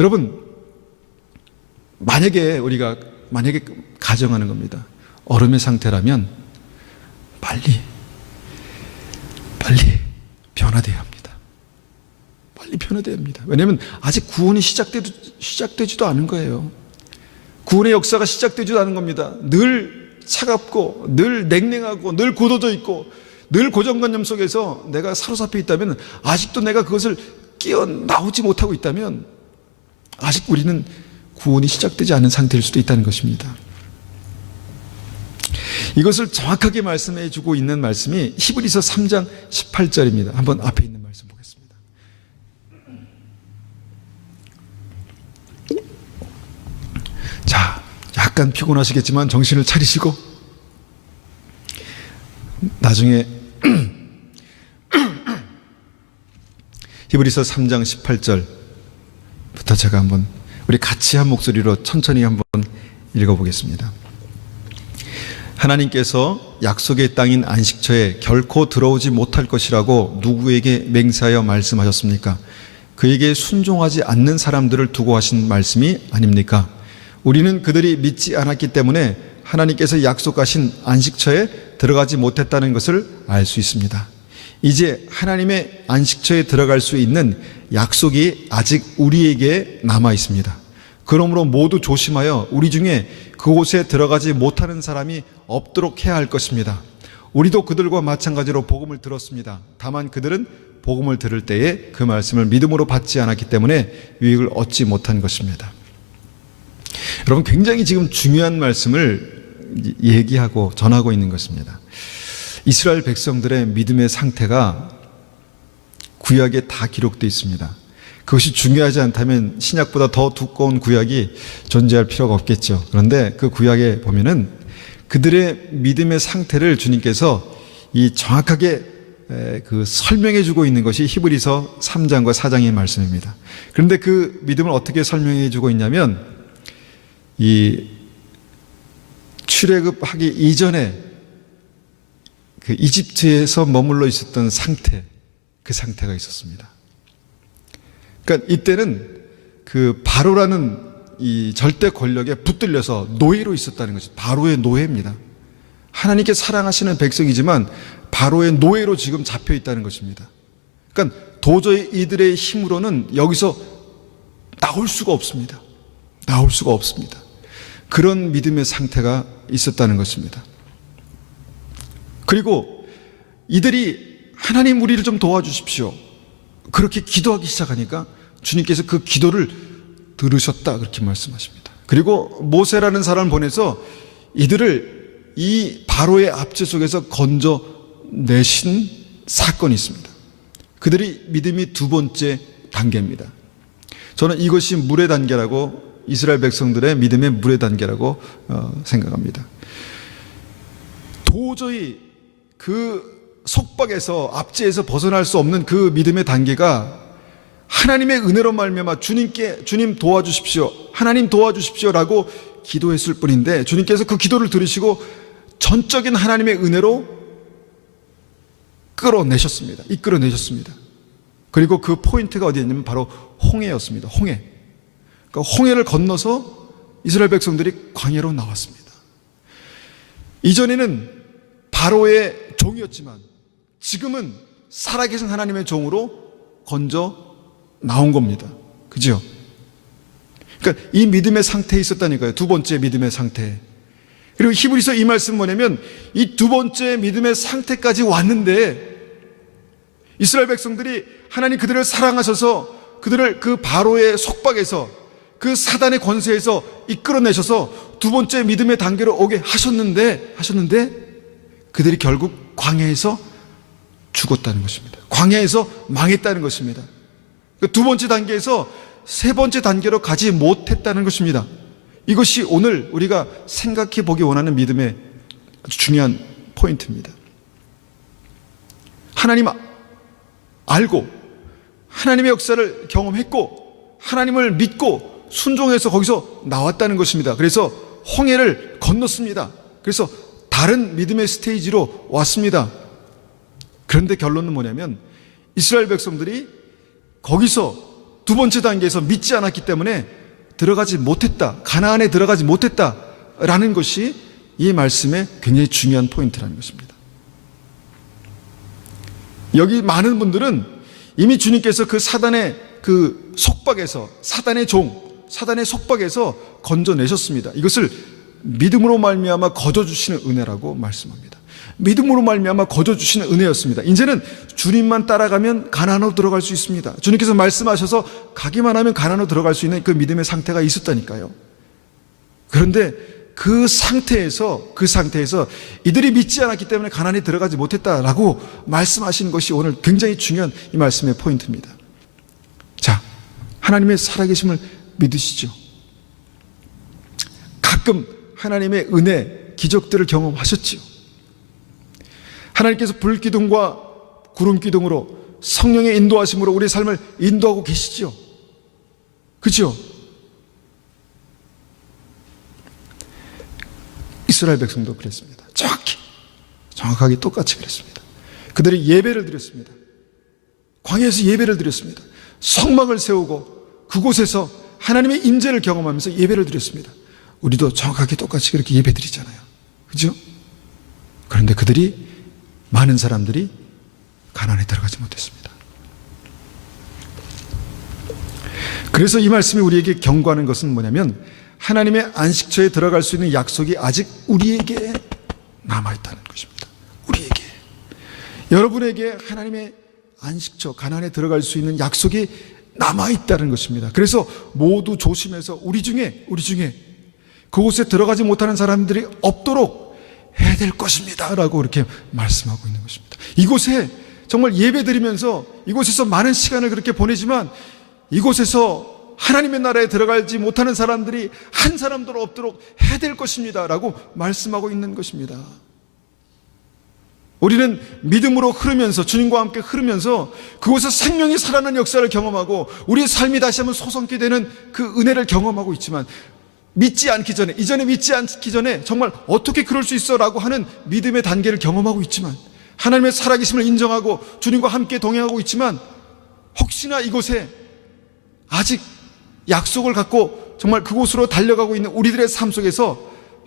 여러분, 만약에 가정하는 겁니다. 얼음의 상태라면 빨리 변화돼야 합니다. 빨리 변화돼야 합니다. 왜냐하면 아직 구원이 시작되지도 않은 거예요. 구원의 역사가 시작되지도 않은 겁니다. 늘 차갑고 늘 냉랭하고 늘 굳어져 있고 늘 고정관념 속에서 내가 사로잡혀 있다면, 아직도 내가 그것을 끼어나오지 못하고 있다면 아직 우리는 구원이 시작되지 않은 상태일 수도 있다는 것입니다. 이것을 정확하게 말씀해 주고 있는 말씀이 히브리서 3장 18절입니다. 한번 앞에 있는 말씀 보겠습니다. 자, 약간 피곤하시겠지만 정신을 차리시고 나중에 히브리서 3장 18절부터 제가 한번 우리 같이 한 목소리로 천천히 한번 읽어보겠습니다. 하나님께서 약속의 땅인 안식처에 결코 들어오지 못할 것이라고 누구에게 맹세하여 말씀하셨습니까? 그에게 순종하지 않는 사람들을 두고 하신 말씀이 아닙니까? 우리는 그들이 믿지 않았기 때문에 하나님께서 약속하신 안식처에 들어가지 못했다는 것을 알 수 있습니다. 이제 하나님의 안식처에 들어갈 수 있는 약속이 아직 우리에게 남아 있습니다. 그러므로 모두 조심하여 우리 중에 그곳에 들어가지 못하는 사람이 없도록 해야 할 것입니다. 우리도 그들과 마찬가지로 복음을 들었습니다. 다만 그들은 복음을 들을 때에 그 말씀을 믿음으로 받지 않았기 때문에 유익을 얻지 못한 것입니다. 여러분, 굉장히 지금 중요한 말씀을 얘기하고 전하고 있는 것입니다. 이스라엘 백성들의 믿음의 상태가 구약에 다 기록되어 있습니다. 그것이 중요하지 않다면 신약보다 더 두꺼운 구약이 존재할 필요가 없겠죠. 그런데 그 구약에 보면은 그들의 믿음의 상태를 주님께서 이 정확하게 그 설명해 주고 있는 것이 히브리서 3장과 4장의 말씀입니다. 그런데 그 믿음을 어떻게 설명해 주고 있냐면, 이 출애굽하기 이전에 그 이집트에서 머물러 있었던 상태, 그 상태가 있었습니다. 그러니까 이때는 그 바로라는 이 절대 권력에 붙들려서 노예로 있었다는 것이 바로의 노예입니다. 하나님께 사랑하시는 백성이지만 바로의 노예로 지금 잡혀 있다는 것입니다. 그러니까 도저히 이들의 힘으로는 여기서 나올 수가 없습니다. 나올 수가 없습니다. 그런 믿음의 상태가 있었다는 것입니다. 그리고 이들이 하나님 우리를 좀 도와주십시오, 그렇게 기도하기 시작하니까 주님께서 그 기도를 들으셨다, 그렇게 말씀하십니다. 그리고 모세라는 사람을 보내서 이들을 이 바로의 압제 속에서 건져내신 사건이 있습니다. 그들이 믿음이 두 번째 단계입니다. 저는 이것이 물의 단계라고, 이스라엘 백성들의 믿음의 물의 단계라고 생각합니다. 도저히 그 속박에서, 압제에서 벗어날 수 없는 그 믿음의 단계가 하나님의 은혜로 말미암아 주님 도와주십시오, 하나님 도와주십시오라고 기도했을 뿐인데, 주님께서 그 기도를 들으시고 전적인 하나님의 은혜로 이끌어내셨습니다. 그리고 그 포인트가 어디였냐면 바로 홍해였습니다. 홍해. 그러니까 홍해를 건너서 이스라엘 백성들이 광야로 나왔습니다. 이전에는 바로의 종이었지만 지금은 살아계신 하나님의 종으로 건져 나온 겁니다. 그죠? 그러니까 이 믿음의 상태에 있었다니까요. 두 번째 믿음의 상태. 그리고 히브리서 이 말씀 뭐냐면, 이 두 번째 믿음의 상태까지 왔는데 이스라엘 백성들이 하나님 그들을 사랑하셔서 그들을 그 바로의 속박에서, 그 사단의 권세에서 이끌어내셔서 두 번째 믿음의 단계로 오게 하셨는데 그들이 결국 광야에서 죽었다는 것입니다. 광야에서 망했다는 것입니다. 두 번째 단계에서 세 번째 단계로 가지 못했다는 것입니다. 이것이 오늘 우리가 생각해 보기 원하는 믿음의 아주 중요한 포인트입니다. 하나님 알고 하나님의 역사를 경험했고 하나님을 믿고 순종해서 거기서 나왔다는 것입니다. 그래서 홍해를 건넜습니다. 그래서 다른 믿음의 스테이지로 왔습니다. 그런데 결론은 뭐냐면 이스라엘 백성들이 거기서 두 번째 단계에서 믿지 않았기 때문에 들어가지 못했다, 가나안에 들어가지 못했다라는 것이 이 말씀의 굉장히 중요한 포인트라는 것입니다. 여기 많은 분들은 이미 주님께서 그 사단의 그 속박에서, 사단의 속박에서 건져내셨습니다. 이것을 믿음으로 말미암아 거저주시는 은혜라고 말씀합니다. 믿음으로 말미암아 거저주시는 은혜였습니다. 이제는 주님만 따라가면 가나안으로 들어갈 수 있습니다. 주님께서 말씀하셔서 가기만 하면 가나안으로 들어갈 수 있는 그 믿음의 상태가 있었다니까요. 그런데 그 상태에서 이들이 믿지 않았기 때문에 가나안에 들어가지 못했다라고 말씀하신 것이 오늘 굉장히 중요한 이 말씀의 포인트입니다. 자, 하나님의 살아계심을 믿으시죠? 가끔 하나님의 은혜, 기적들을 경험하셨지요? 하나님께서 불기둥과 구름기둥으로 성령의 인도하심으로 우리의 삶을 인도하고 계시죠? 그렇죠? 이스라엘 백성도 그랬습니다. 정확하게 똑같이 그랬습니다. 그들이 예배를 드렸습니다. 광야에서 예배를 드렸습니다. 성막을 세우고 그곳에서 하나님의 임재를 경험하면서 예배를 드렸습니다. 우리도 정확하게 똑같이 그렇게 예배 드리잖아요. 그죠? 그런데 많은 사람들이 가나안에 들어가지 못했습니다. 그래서 이 말씀이 우리에게 경고하는 것은 뭐냐면 하나님의 안식처에 들어갈 수 있는 약속이 아직 우리에게 남아있다는 것입니다. 우리에게. 여러분에게 하나님의 안식처, 가나안에 들어갈 수 있는 약속이 남아있다는 것입니다. 그래서 모두 조심해서 우리 중에 그곳에 들어가지 못하는 사람들이 없도록 해야 될 것입니다 라고 이렇게 말씀하고 있는 것입니다. 이곳에 정말 예배드리면서 이곳에서 많은 시간을 그렇게 보내지만 이곳에서 하나님의 나라에 들어가지 못하는 사람들이 한 사람도 없도록 해야 될 것입니다 라고 말씀하고 있는 것입니다. 우리는 믿음으로 흐르면서, 주님과 함께 흐르면서 그곳에서 생명이 살아나는 역사를 경험하고 우리의 삶이 다시 한번 소성케 되는 그 은혜를 경험하고 있지만 이전에 믿지 않기 전에 정말 어떻게 그럴 수 있어 라고 하는 믿음의 단계를 경험하고 있지만 하나님의 살아계심을 인정하고 주님과 함께 동행하고 있지만 혹시나 이곳에 아직 약속을 갖고 정말 그곳으로 달려가고 있는 우리들의 삶 속에서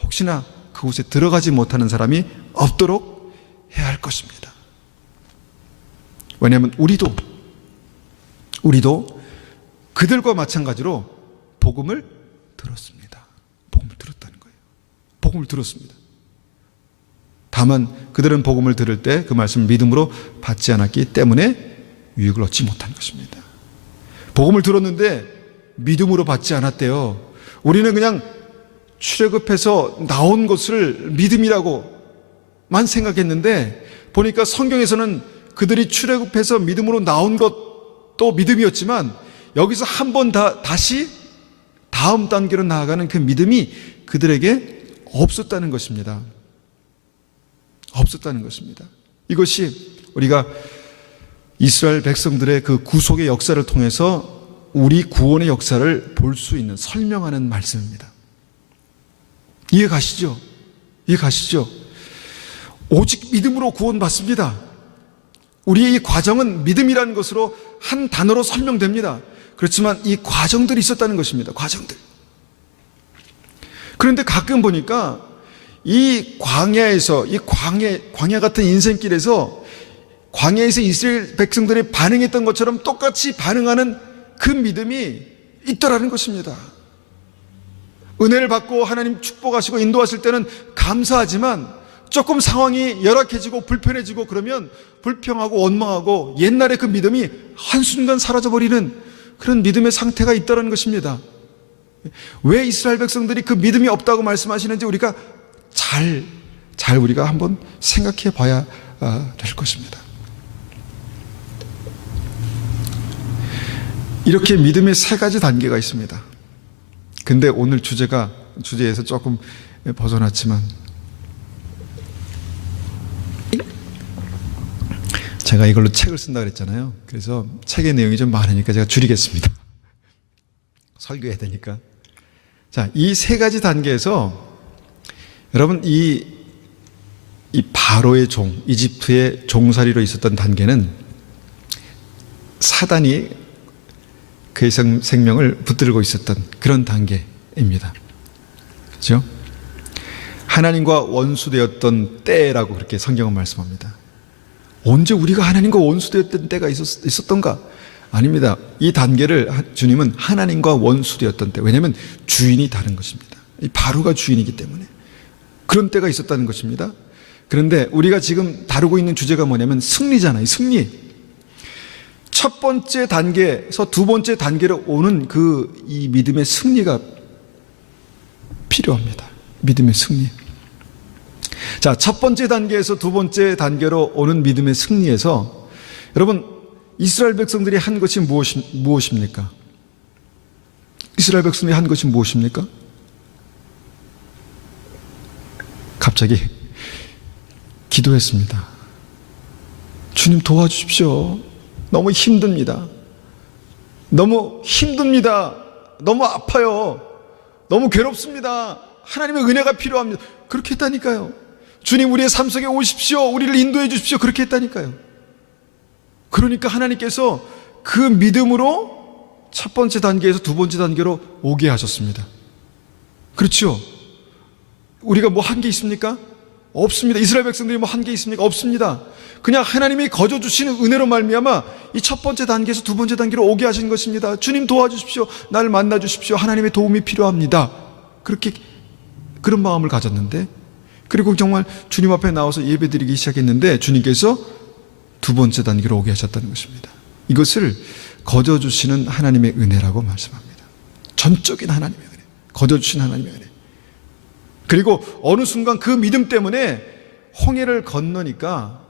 혹시나 그곳에 들어가지 못하는 사람이 없도록 해야 할 것입니다. 왜냐하면 우리도 그들과 마찬가지로 복음을 들었습니다. 복음을 들었다는 거예요. 복음을 들었습니다. 다만 그들은 복음을 들을 때 그 말씀을 믿음으로 받지 않았기 때문에 유익을 얻지 못한 것입니다. 복음을 들었는데 믿음으로 받지 않았대요. 우리는 그냥 출애굽해서 나온 것을 믿음이라고만 생각했는데 보니까 성경에서는 그들이 출애굽해서 믿음으로 나온 것도 믿음이었지만 여기서 한 번 다시 다음 단계로 나아가는 그 믿음이 그들에게 없었다는 것입니다. 없었다는 것입니다. 이것이 우리가 이스라엘 백성들의 그 구속의 역사를 통해서 우리 구원의 역사를 볼 수 있는, 설명하는 말씀입니다. 이해가시죠? 오직 믿음으로 구원받습니다. 우리의 이 과정은 믿음이라는 것으로 한 단어로 설명됩니다. 그렇지만 이 과정들이 있었다는 것입니다. 과정들. 그런데 가끔 보니까 이 광야에서, 광야 같은 인생길에서 광야에서 이스라엘 백성들이 반응했던 것처럼 똑같이 반응하는 그 믿음이 있더라는 것입니다. 은혜를 받고 하나님 축복하시고 인도하실 때는 감사하지만 조금 상황이 열악해지고 불편해지고 그러면 불평하고 원망하고 옛날의 그 믿음이 한순간 사라져버리는 그런 믿음의 상태가 있다는 것입니다. 왜 이스라엘 백성들이 그 믿음이 없다고 말씀하시는지 우리가 잘 우리가 한번 생각해 봐야 될 것입니다. 이렇게 믿음의 세 가지 단계가 있습니다. 근데 오늘 주제에서 조금 벗어났지만 제가 이걸로 책을 쓴다 그랬잖아요. 그래서 책의 내용이 좀 많으니까 제가 줄이겠습니다. 설교해야 되니까. 자, 이 세 가지 단계에서 여러분 이 바로의 종, 이집트의 종살이로 있었던 단계는 사단이 그의 생명을 붙들고 있었던 그런 단계입니다. 그렇죠? 하나님과 원수되었던 때라고 그렇게 성경은 말씀합니다. 언제 우리가 하나님과 원수되었던 때가 있었던가? 아닙니다. 이 단계를 주님은 하나님과 원수되었던 때, 왜냐하면 주인이 다른 것입니다. 이 바로가 주인이기 때문에 그런 때가 있었다는 것입니다. 그런데 우리가 지금 다루고 있는 주제가 뭐냐면 승리잖아요. 승리. 첫 번째 단계에서 두 번째 단계로 오는 이 믿음의 승리가 필요합니다. 믿음의 승리. 자, 첫 번째 단계에서 두 번째 단계로 오는 믿음의 승리에서 여러분 이스라엘 백성들이 한 것이 무엇입니까? 이스라엘 백성들이 한 것이 무엇입니까? 갑자기 기도했습니다. 주님 도와주십시오. 너무 힘듭니다. 너무 힘듭니다. 너무 아파요. 너무 괴롭습니다. 하나님의 은혜가 필요합니다. 그렇게 했다니까요. 주님 우리의 삶 속에 오십시오. 우리를 인도해 주십시오. 그렇게 했다니까요. 그러니까 하나님께서 그 믿음으로 첫 번째 단계에서 두 번째 단계로 오게 하셨습니다. 그렇죠? 우리가 뭐 한 게 있습니까? 없습니다. 이스라엘 백성들이 뭐 한 게 있습니까? 없습니다. 그냥 하나님이 거저 주시는 은혜로 말미암아 이 첫 번째 단계에서 두 번째 단계로 오게 하신 것입니다. 주님 도와주십시오. 나를 만나 주십시오. 하나님의 도움이 필요합니다. 그렇게 그런 마음을 가졌는데, 그리고 정말 주님 앞에 나와서 예배드리기 시작했는데 주님께서 두 번째 단계로 오게 하셨다는 것입니다. 이것을 거저 주시는 하나님의 은혜라고 말씀합니다. 전적인 하나님의 은혜, 거저 주신 하나님의 은혜. 그리고 어느 순간 그 믿음 때문에 홍해를 건너니까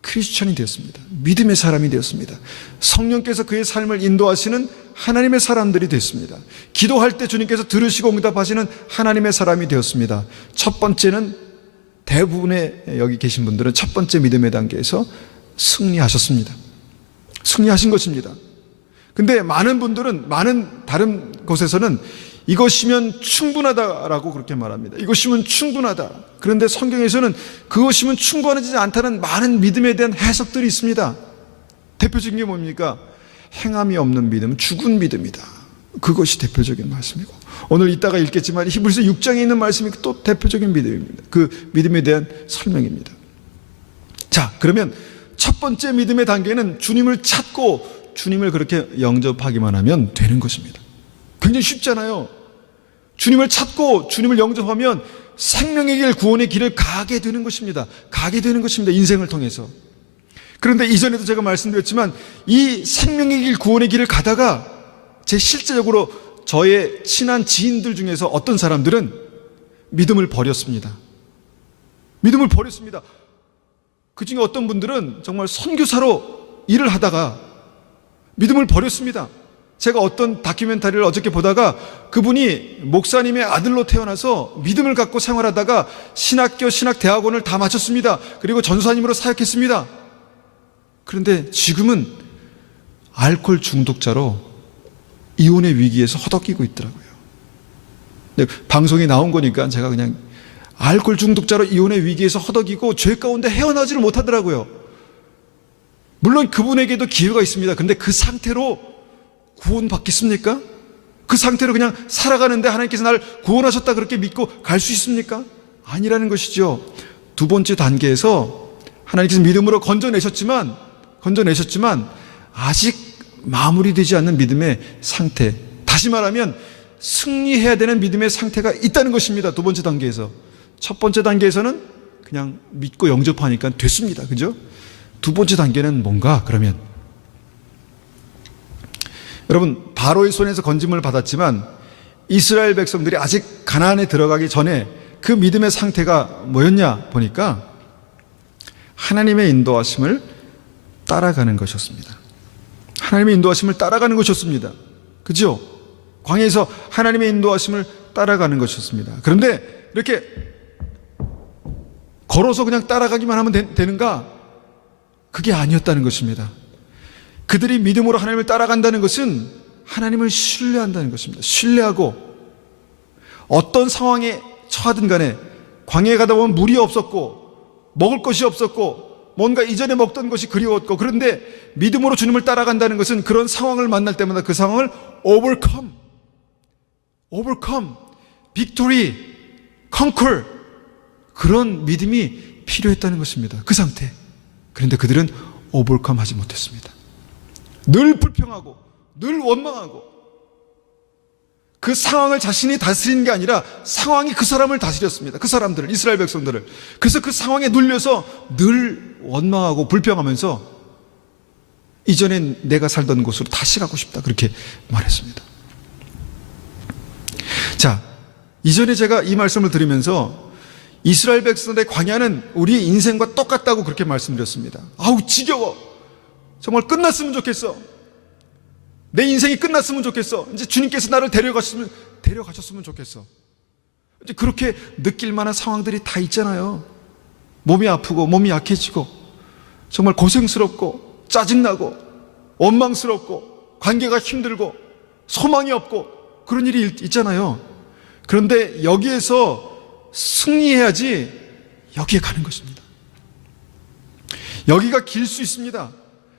크리스천이 되었습니다. 믿음의 사람이 되었습니다. 성령께서 그의 삶을 인도하시는 하나님의 사람들이 됐습니다. 기도할 때 주님께서 들으시고 응답하시는 하나님의 사람이 되었습니다. 첫 번째는 대부분의 여기 계신 분들은 첫 번째 믿음의 단계에서 승리하셨습니다. 승리하신 것입니다. 근데 많은 분들은, 많은 다른 곳에서는 이것이면 충분하다라고 그렇게 말합니다. 이것이면 충분하다. 그런데 성경에서는 그것이면 충분하지 않다는 많은 믿음에 대한 해석들이 있습니다. 대표적인 게 뭡니까? 행함이 없는 믿음은 죽은 믿음이다. 그것이 대표적인 말씀이고, 오늘 이따가 읽겠지만 히브리서 6장에 있는 말씀이 또 대표적인 믿음입니다. 그 믿음에 대한 설명입니다. 자, 그러면 첫 번째 믿음의 단계는 주님을 찾고 주님을 그렇게 영접하기만 하면 되는 것입니다. 굉장히 쉽잖아요. 주님을 찾고 주님을 영접하면 생명의 길, 구원의 길을 가게 되는 것입니다. 가게 되는 것입니다. 인생을 통해서. 그런데 이전에도 제가 말씀드렸지만 이 생명의 길, 구원의 길을 가다가 제 실제적으로 저의 친한 지인들 중에서 어떤 사람들은 믿음을 버렸습니다. 믿음을 버렸습니다. 그 중에 어떤 분들은 정말 선교사로 일을 하다가 믿음을 버렸습니다. 제가 어떤 다큐멘터리를 어저께 보다가 그분이 목사님의 아들로 태어나서 믿음을 갖고 생활하다가 신학교, 신학대학원을 다 마쳤습니다. 그리고 전사님으로 사역했습니다. 그런데 지금은 알코올 중독자로 이혼의 위기에서 허덕이고 있더라고요. 근데 방송에 나온 거니까 제가 그냥 알코올 중독자로 이혼의 위기에서 허덕이고 죄 가운데 헤어나지를 못하더라고요. 물론 그분에게도 기회가 있습니다. 그런데 그 상태로 구원받겠습니까? 그 상태로 그냥 살아가는데 하나님께서 나를 구원하셨다 그렇게 믿고 갈 수 있습니까? 아니라는 것이죠. 두 번째 단계에서 하나님께서 믿음으로 건져내셨지만 아직 마무리되지 않는 믿음의 상태, 다시 말하면 승리해야 되는 믿음의 상태가 있다는 것입니다. 두 번째 단계에서. 첫 번째 단계에서는 그냥 믿고 영접하니까 됐습니다. 그죠? 두 번째 단계는 뭔가? 그러면 여러분, 바로의 손에서 건짐을 받았지만 이스라엘 백성들이 아직 가나안에 들어가기 전에 그 믿음의 상태가 뭐였냐 보니까 하나님의 인도하심을 따라가는 것이었습니다. 하나님의 인도하심을 따라가는 것이었습니다. 그죠? 광야에서 하나님의 인도하심을 따라가는 것이었습니다. 그런데 이렇게 걸어서 그냥 따라가기만 하면 되는가? 그게 아니었다는 것입니다. 그들이 믿음으로 하나님을 따라간다는 것은 하나님을 신뢰한다는 것입니다. 신뢰하고 어떤 상황에 처하든 간에 광야에 가다 보면 물이 없었고 먹을 것이 없었고 뭔가 이전에 먹던 것이 그리웠고, 그런데 믿음으로 주님을 따라간다는 것은 그런 상황을 만날 때마다 그 상황을 overcome, victory, conquer, 그런 믿음이 필요했다는 것입니다. 그 상태. 그런데 그들은 overcome 하지 못했습니다. 늘 불평하고 늘 원망하고, 그 상황을 자신이 다스리는 게 아니라 상황이 그 사람을 다스렸습니다. 그 사람들을, 이스라엘 백성들을. 그래서 그 상황에 눌려서 늘 원망하고 불평하면서 이전에 내가 살던 곳으로 다시 가고 싶다, 그렇게 말했습니다. 자, 이전에 제가 이 말씀을 드리면서 이스라엘 백성들의 광야는 우리의 인생과 똑같다고 그렇게 말씀드렸습니다. 아우 지겨워, 정말 끝났으면 좋겠어, 내 인생이 끝났으면 좋겠어, 이제 주님께서 나를 데려가셨으면 좋겠어, 이제 그렇게 느낄 만한 상황들이 다 있잖아요. 몸이 아프고 몸이 약해지고 정말 고생스럽고 짜증나고 원망스럽고 관계가 힘들고 소망이 없고 그런 일이 있잖아요. 그런데 여기에서 승리해야지 여기에 가는 것입니다. 여기가 길 수 있습니다.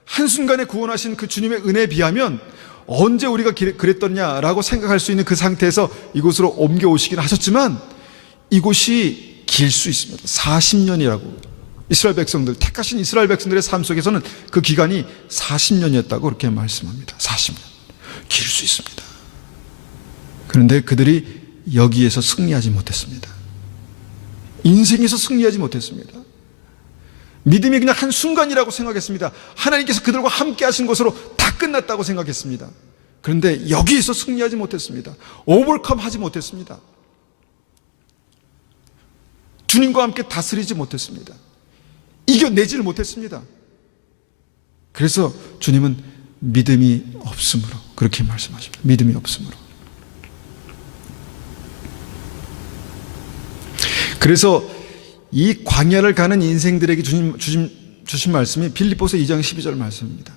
한순간에 구원하신 그 주님의 은혜에 비하면 언제 우리가 그랬더냐라고 생각할 수 있는 그 상태에서 이곳으로 옮겨오시긴 하셨지만 이곳이 길 수 있습니다. 40년이라고 이스라엘 백성들, 택하신 이스라엘 백성들의 삶 속에서는 그 기간이 40년이었다고 그렇게 말씀합니다. 40년 길 수 있습니다. 그런데 그들이 여기에서 승리하지 못했습니다. 인생에서 승리하지 못했습니다. 믿음이 그냥 한순간이라고 생각했습니다. 하나님께서 그들과 함께 하신 것으로 다 끝났다고 생각했습니다. 그런데 여기에서 승리하지 못했습니다. 오버컴 하지 못했습니다. 주님과 함께 다스리지 못했습니다. 이겨내지를 못했습니다. 그래서 주님은 믿음이 없으므로 그렇게 말씀하십니다. 믿음이 없으므로. 그래서 이 광야를 가는 인생들에게 주신 말씀이 빌립보서 2장 12절 말씀입니다.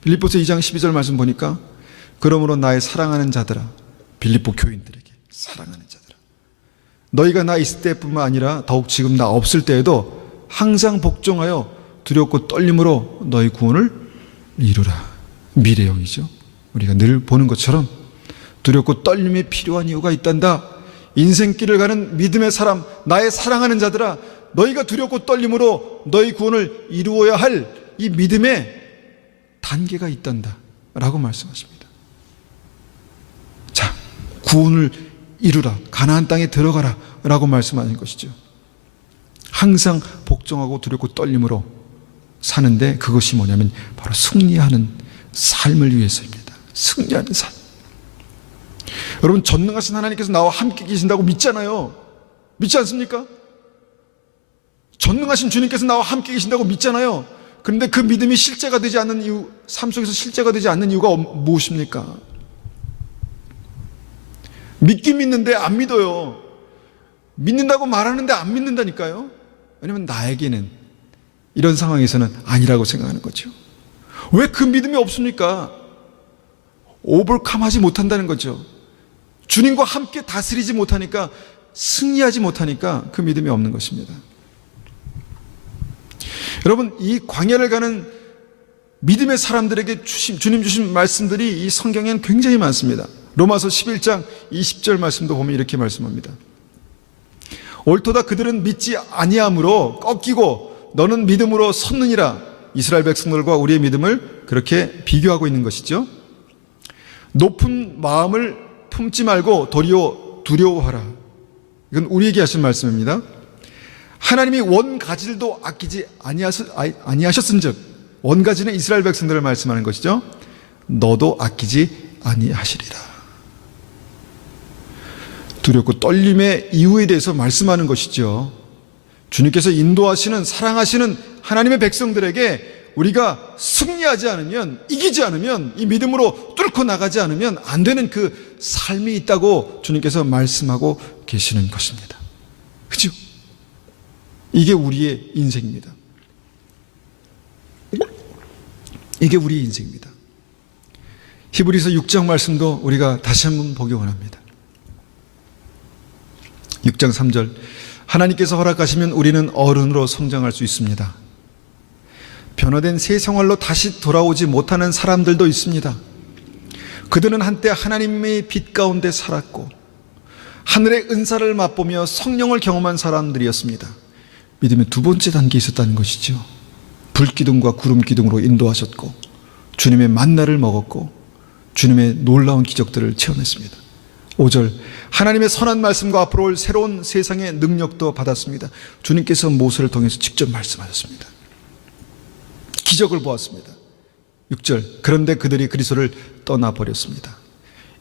빌립보서 2장 12절 말씀 보니까 그러므로 나의 사랑하는 자들아, 빌립보 교인들에게 사랑하는 자들아, 너희가 나 있을 때뿐만 아니라 더욱 지금 나 없을 때에도 항상 복종하여 두렵고 떨림으로 너희 구원을 이루라. 미래형이죠. 우리가 늘 보는 것처럼 두렵고 떨림이 필요한 이유가 있단다. 인생길을 가는 믿음의 사람, 나의 사랑하는 자들아, 너희가 두렵고 떨림으로 너희 구원을 이루어야 할 이 믿음의 단계가 있단다 라고 말씀하십니다. 자, 구원을 이루라, 가나안 땅에 들어가라 라고 말씀하신 것이죠. 항상 복종하고 두렵고 떨림으로 사는데 그것이 뭐냐면 바로 승리하는 삶을 위해서입니다. 승리하는 삶. 여러분, 전능하신 하나님께서 나와 함께 계신다고 믿잖아요. 믿지 않습니까? 전능하신 주님께서 나와 함께 계신다고 믿잖아요. 그런데 그 믿음이 실제가 되지 않는 이유, 삶 속에서 실제가 되지 않는 이유가 무엇입니까? 믿긴 믿는데 안 믿어요. 믿는다고 말하는데 안 믿는다니까요. 왜냐하면 나에게는 이런 상황에서는 아니라고 생각하는 거죠. 왜 그 믿음이 없습니까? 오버컴하지 못한다는 거죠. 주님과 함께 다스리지 못하니까, 승리하지 못하니까 그 믿음이 없는 것입니다. 여러분, 이 광야를 가는 믿음의 사람들에게 주님 주신 말씀들이 이 성경에는 굉장히 많습니다. 로마서 11장 20절 말씀도 보면 이렇게 말씀합니다. 옳도다 그들은 믿지 아니함으로 꺾이고 너는 믿음으로 섰느니라. 이스라엘 백성들과 우리의 믿음을 그렇게 비교하고 있는 것이죠. 높은 마음을 품지 말고 도리어 두려워하라. 이건 우리에게 하신 말씀입니다. 하나님이 원가지도 아끼지 아니하셨은즉, 원가지는 이스라엘 백성들을 말씀하는 것이죠. 너도 아끼지 아니하시리라. 두렵고 떨림의 이유에 대해서 말씀하는 것이죠. 주님께서 인도하시는, 사랑하시는 하나님의 백성들에게 우리가 승리하지 않으면, 이기지 않으면, 이 믿음으로 뚫고 나가지 않으면 안 되는 그 삶이 있다고 주님께서 말씀하고 계시는 것입니다. 그죠? 이게 우리의 인생입니다. 이게 우리의 인생입니다. 히브리서 6장 말씀도 우리가 다시 한번 보기 원합니다. 6장 3절, 하나님께서 허락하시면 우리는 어른으로 성장할 수 있습니다. 변화된 새 생활로 다시 돌아오지 못하는 사람들도 있습니다. 그들은 한때 하나님의 빛 가운데 살았고 하늘의 은사를 맛보며 성령을 경험한 사람들이었습니다. 믿음의 두 번째 단계에 있었다는 것이죠. 불기둥과 구름기둥으로 인도하셨고 주님의 만나를 먹었고 주님의 놀라운 기적들을 체험했습니다. 5절, 하나님의 선한 말씀과 앞으로 올 새로운 세상의 능력도 받았습니다. 주님께서 모세를 통해서 직접 말씀하셨습니다. 기적을 보았습니다. 6절, 그런데 그들이 그리스도를 떠나버렸습니다.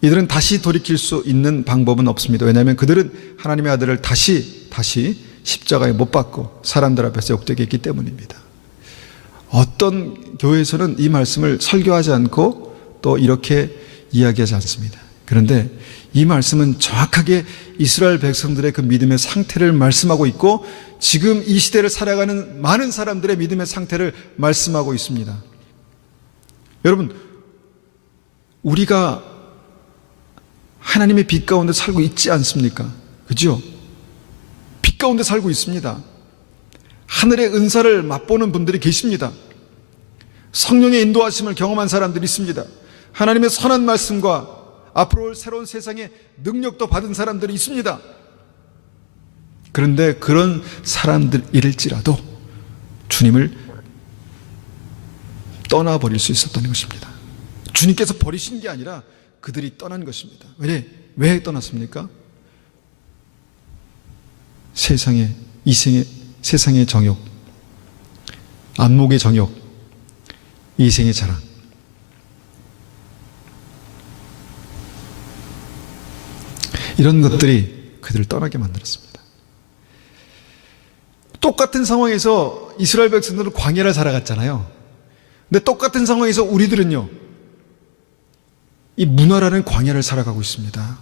이들은 다시 돌이킬 수 있는 방법은 없습니다. 왜냐하면 그들은 하나님의 아들을 다시 십자가에 못 박고 사람들 앞에서 욕되게 했기 때문입니다. 어떤 교회에서는 이 말씀을 설교하지 않고 또 이렇게 이야기하지 않습니다. 그런데 이 말씀은 정확하게 이스라엘 백성들의 그 믿음의 상태를 말씀하고 있고 지금 이 시대를 살아가는 많은 사람들의 믿음의 상태를 말씀하고 있습니다. 여러분, 우리가 하나님의 빛 가운데 살고 있지 않습니까? 그죠? 빛 가운데 살고 있습니다. 하늘의 은사를 맛보는 분들이 계십니다. 성령의 인도하심을 경험한 사람들이 있습니다. 하나님의 선한 말씀과 앞으로 올 새로운 세상의 능력도 받은 사람들이 있습니다. 그런데 그런 사람들일지라도 주님을 떠나버릴 수 있었다는 것입니다. 주님께서 버리신 게 아니라 그들이 떠난 것입니다. 왜 떠났습니까? 세상의 정욕, 안목의 정욕, 이생의 자랑. 이런 것들이 그들을 떠나게 만들었습니다. 똑같은 상황에서 이스라엘 백성들은 광야를 살아갔잖아요. 근데 똑같은 상황에서 우리들은요, 이 문화라는 광야를 살아가고 있습니다.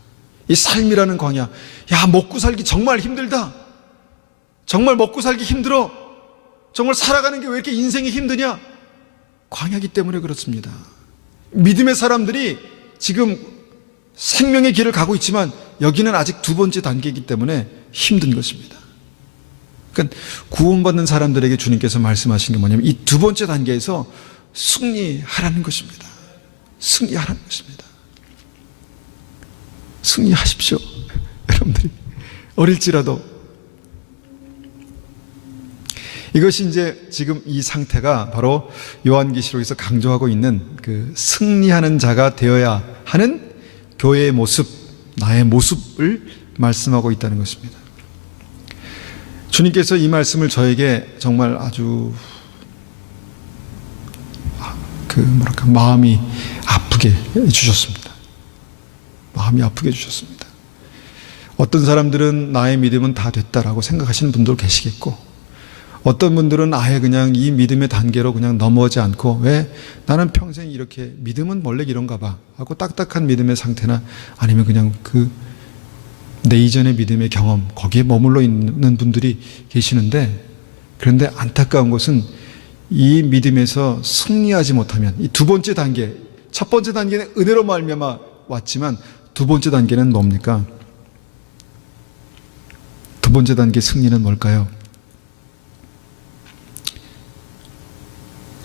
이 삶이라는 광야. 야, 먹고 살기 정말 힘들다. 정말 먹고 살기 힘들어. 정말 살아가는 게 왜 이렇게 인생이 힘드냐? 광야기 때문에 그렇습니다. 믿음의 사람들이 지금 생명의 길을 가고 있지만 여기는 아직 두 번째 단계이기 때문에 힘든 것입니다. 그러니까 구원받는 사람들에게 주님께서 말씀하신 게 뭐냐면 이 두 번째 단계에서 승리하라는 것입니다. 승리하라는 것입니다. 승리하십시오. 여러분들이 어릴지라도. 이것이 이제 지금 이 상태가 바로 요한계시록에서 강조하고 있는 그 승리하는 자가 되어야 하는 교회의 모습, 나의 모습을 말씀하고 있다는 것입니다. 주님께서 이 말씀을 저에게 정말 아주 마음이 아프게 주셨습니다. 마음이 아프게 주셨습니다. 어떤 사람들은 나의 믿음은 다 됐다라고 생각하시는 분도 계시겠고, 어떤 분들은 아예 그냥 이 믿음의 단계로 그냥 넘어오지 않고, 왜 나는 평생 이렇게 믿음은 원래 이런가 봐 하고 딱딱한 믿음의 상태나 아니면 그냥 내 이전의 믿음의 경험 거기에 머물러 있는 분들이 계시는데, 그런데 안타까운 것은 이 믿음에서 승리하지 못하면 이 두 번째 단계, 첫 번째 단계는 은혜로 말미암아 왔지만 두 번째 단계는 뭡니까? 두 번째 단계 승리는 뭘까요?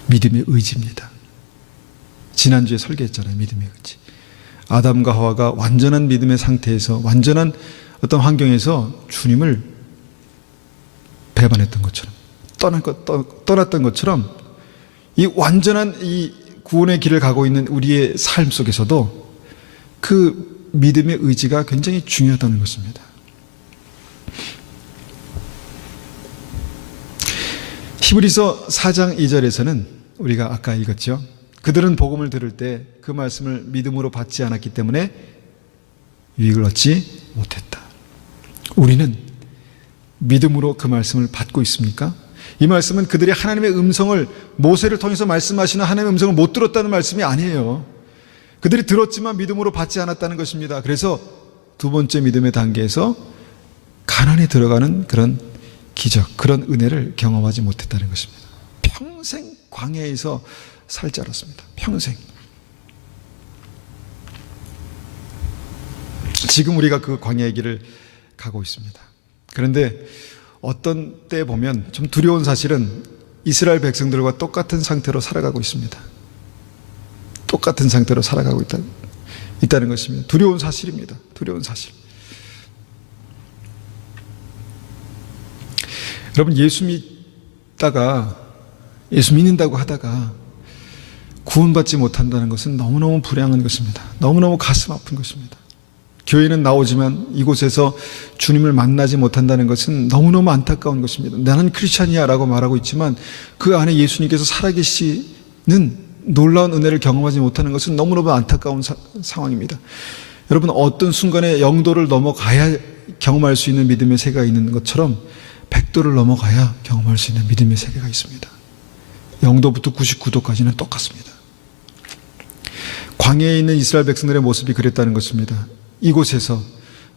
믿음의 의지입니다. 지난주에 설계했잖아요. 믿음의 의지. 아담과 하와가 완전한 믿음의 상태에서, 완전한 어떤 환경에서 주님을 배반했던 것처럼, 떠났던 것처럼, 이 완전한 이 구원의 길을 가고 있는 우리의 삶 속에서도 그 믿음의 의지가 굉장히 중요하다는 것입니다. 히브리서 4장 2절에서는 우리가 아까 읽었죠. 그들은 복음을 들을 때 그 말씀을 믿음으로 받지 않았기 때문에 유익을 얻지 못했다. 우리는 믿음으로 그 말씀을 받고 있습니까? 이 말씀은 그들이 하나님의 음성을, 모세를 통해서 말씀하시는 하나님의 음성을 못 들었다는 말씀이 아니에요. 그들이 들었지만 믿음으로 받지 않았다는 것입니다. 그래서 두 번째 믿음의 단계에서 가난에 들어가는 그런 기적, 그런 은혜를 경험하지 못했다는 것입니다. 평생 광야에서 살지 않았습니다. 평생. 지금 우리가 그 광야의 길을 가고 있습니다. 그런데 어떤 때 보면 좀 두려운 사실은 이스라엘 백성들과 똑같은 상태로 살아가고 있습니다. 똑같은 상태로 살아가고 있다는 것입니다. 두려운 사실입니다. 두려운 사실. 여러분, 예수 믿는다고 하다가 구원받지 못한다는 것은 너무너무 불행한 것입니다. 너무너무 가슴 아픈 것입니다. 교회는 나오지만 이곳에서 주님을 만나지 못한다는 것은 너무너무 안타까운 것입니다. 나는 크리스찬이야 라고 말하고 있지만 그 안에 예수님께서 살아계시는 놀라운 은혜를 경험하지 못하는 것은 너무너무 안타까운 상황입니다. 여러분, 어떤 순간에 0도를 넘어가야 경험할 수 있는 믿음의 세계가 있는 것처럼 100도를 넘어가야 경험할 수 있는 믿음의 세계가 있습니다. 0도부터 99도까지는 똑같습니다. 광야에 있는 이스라엘 백성들의 모습이 그랬다는 것입니다. 이곳에서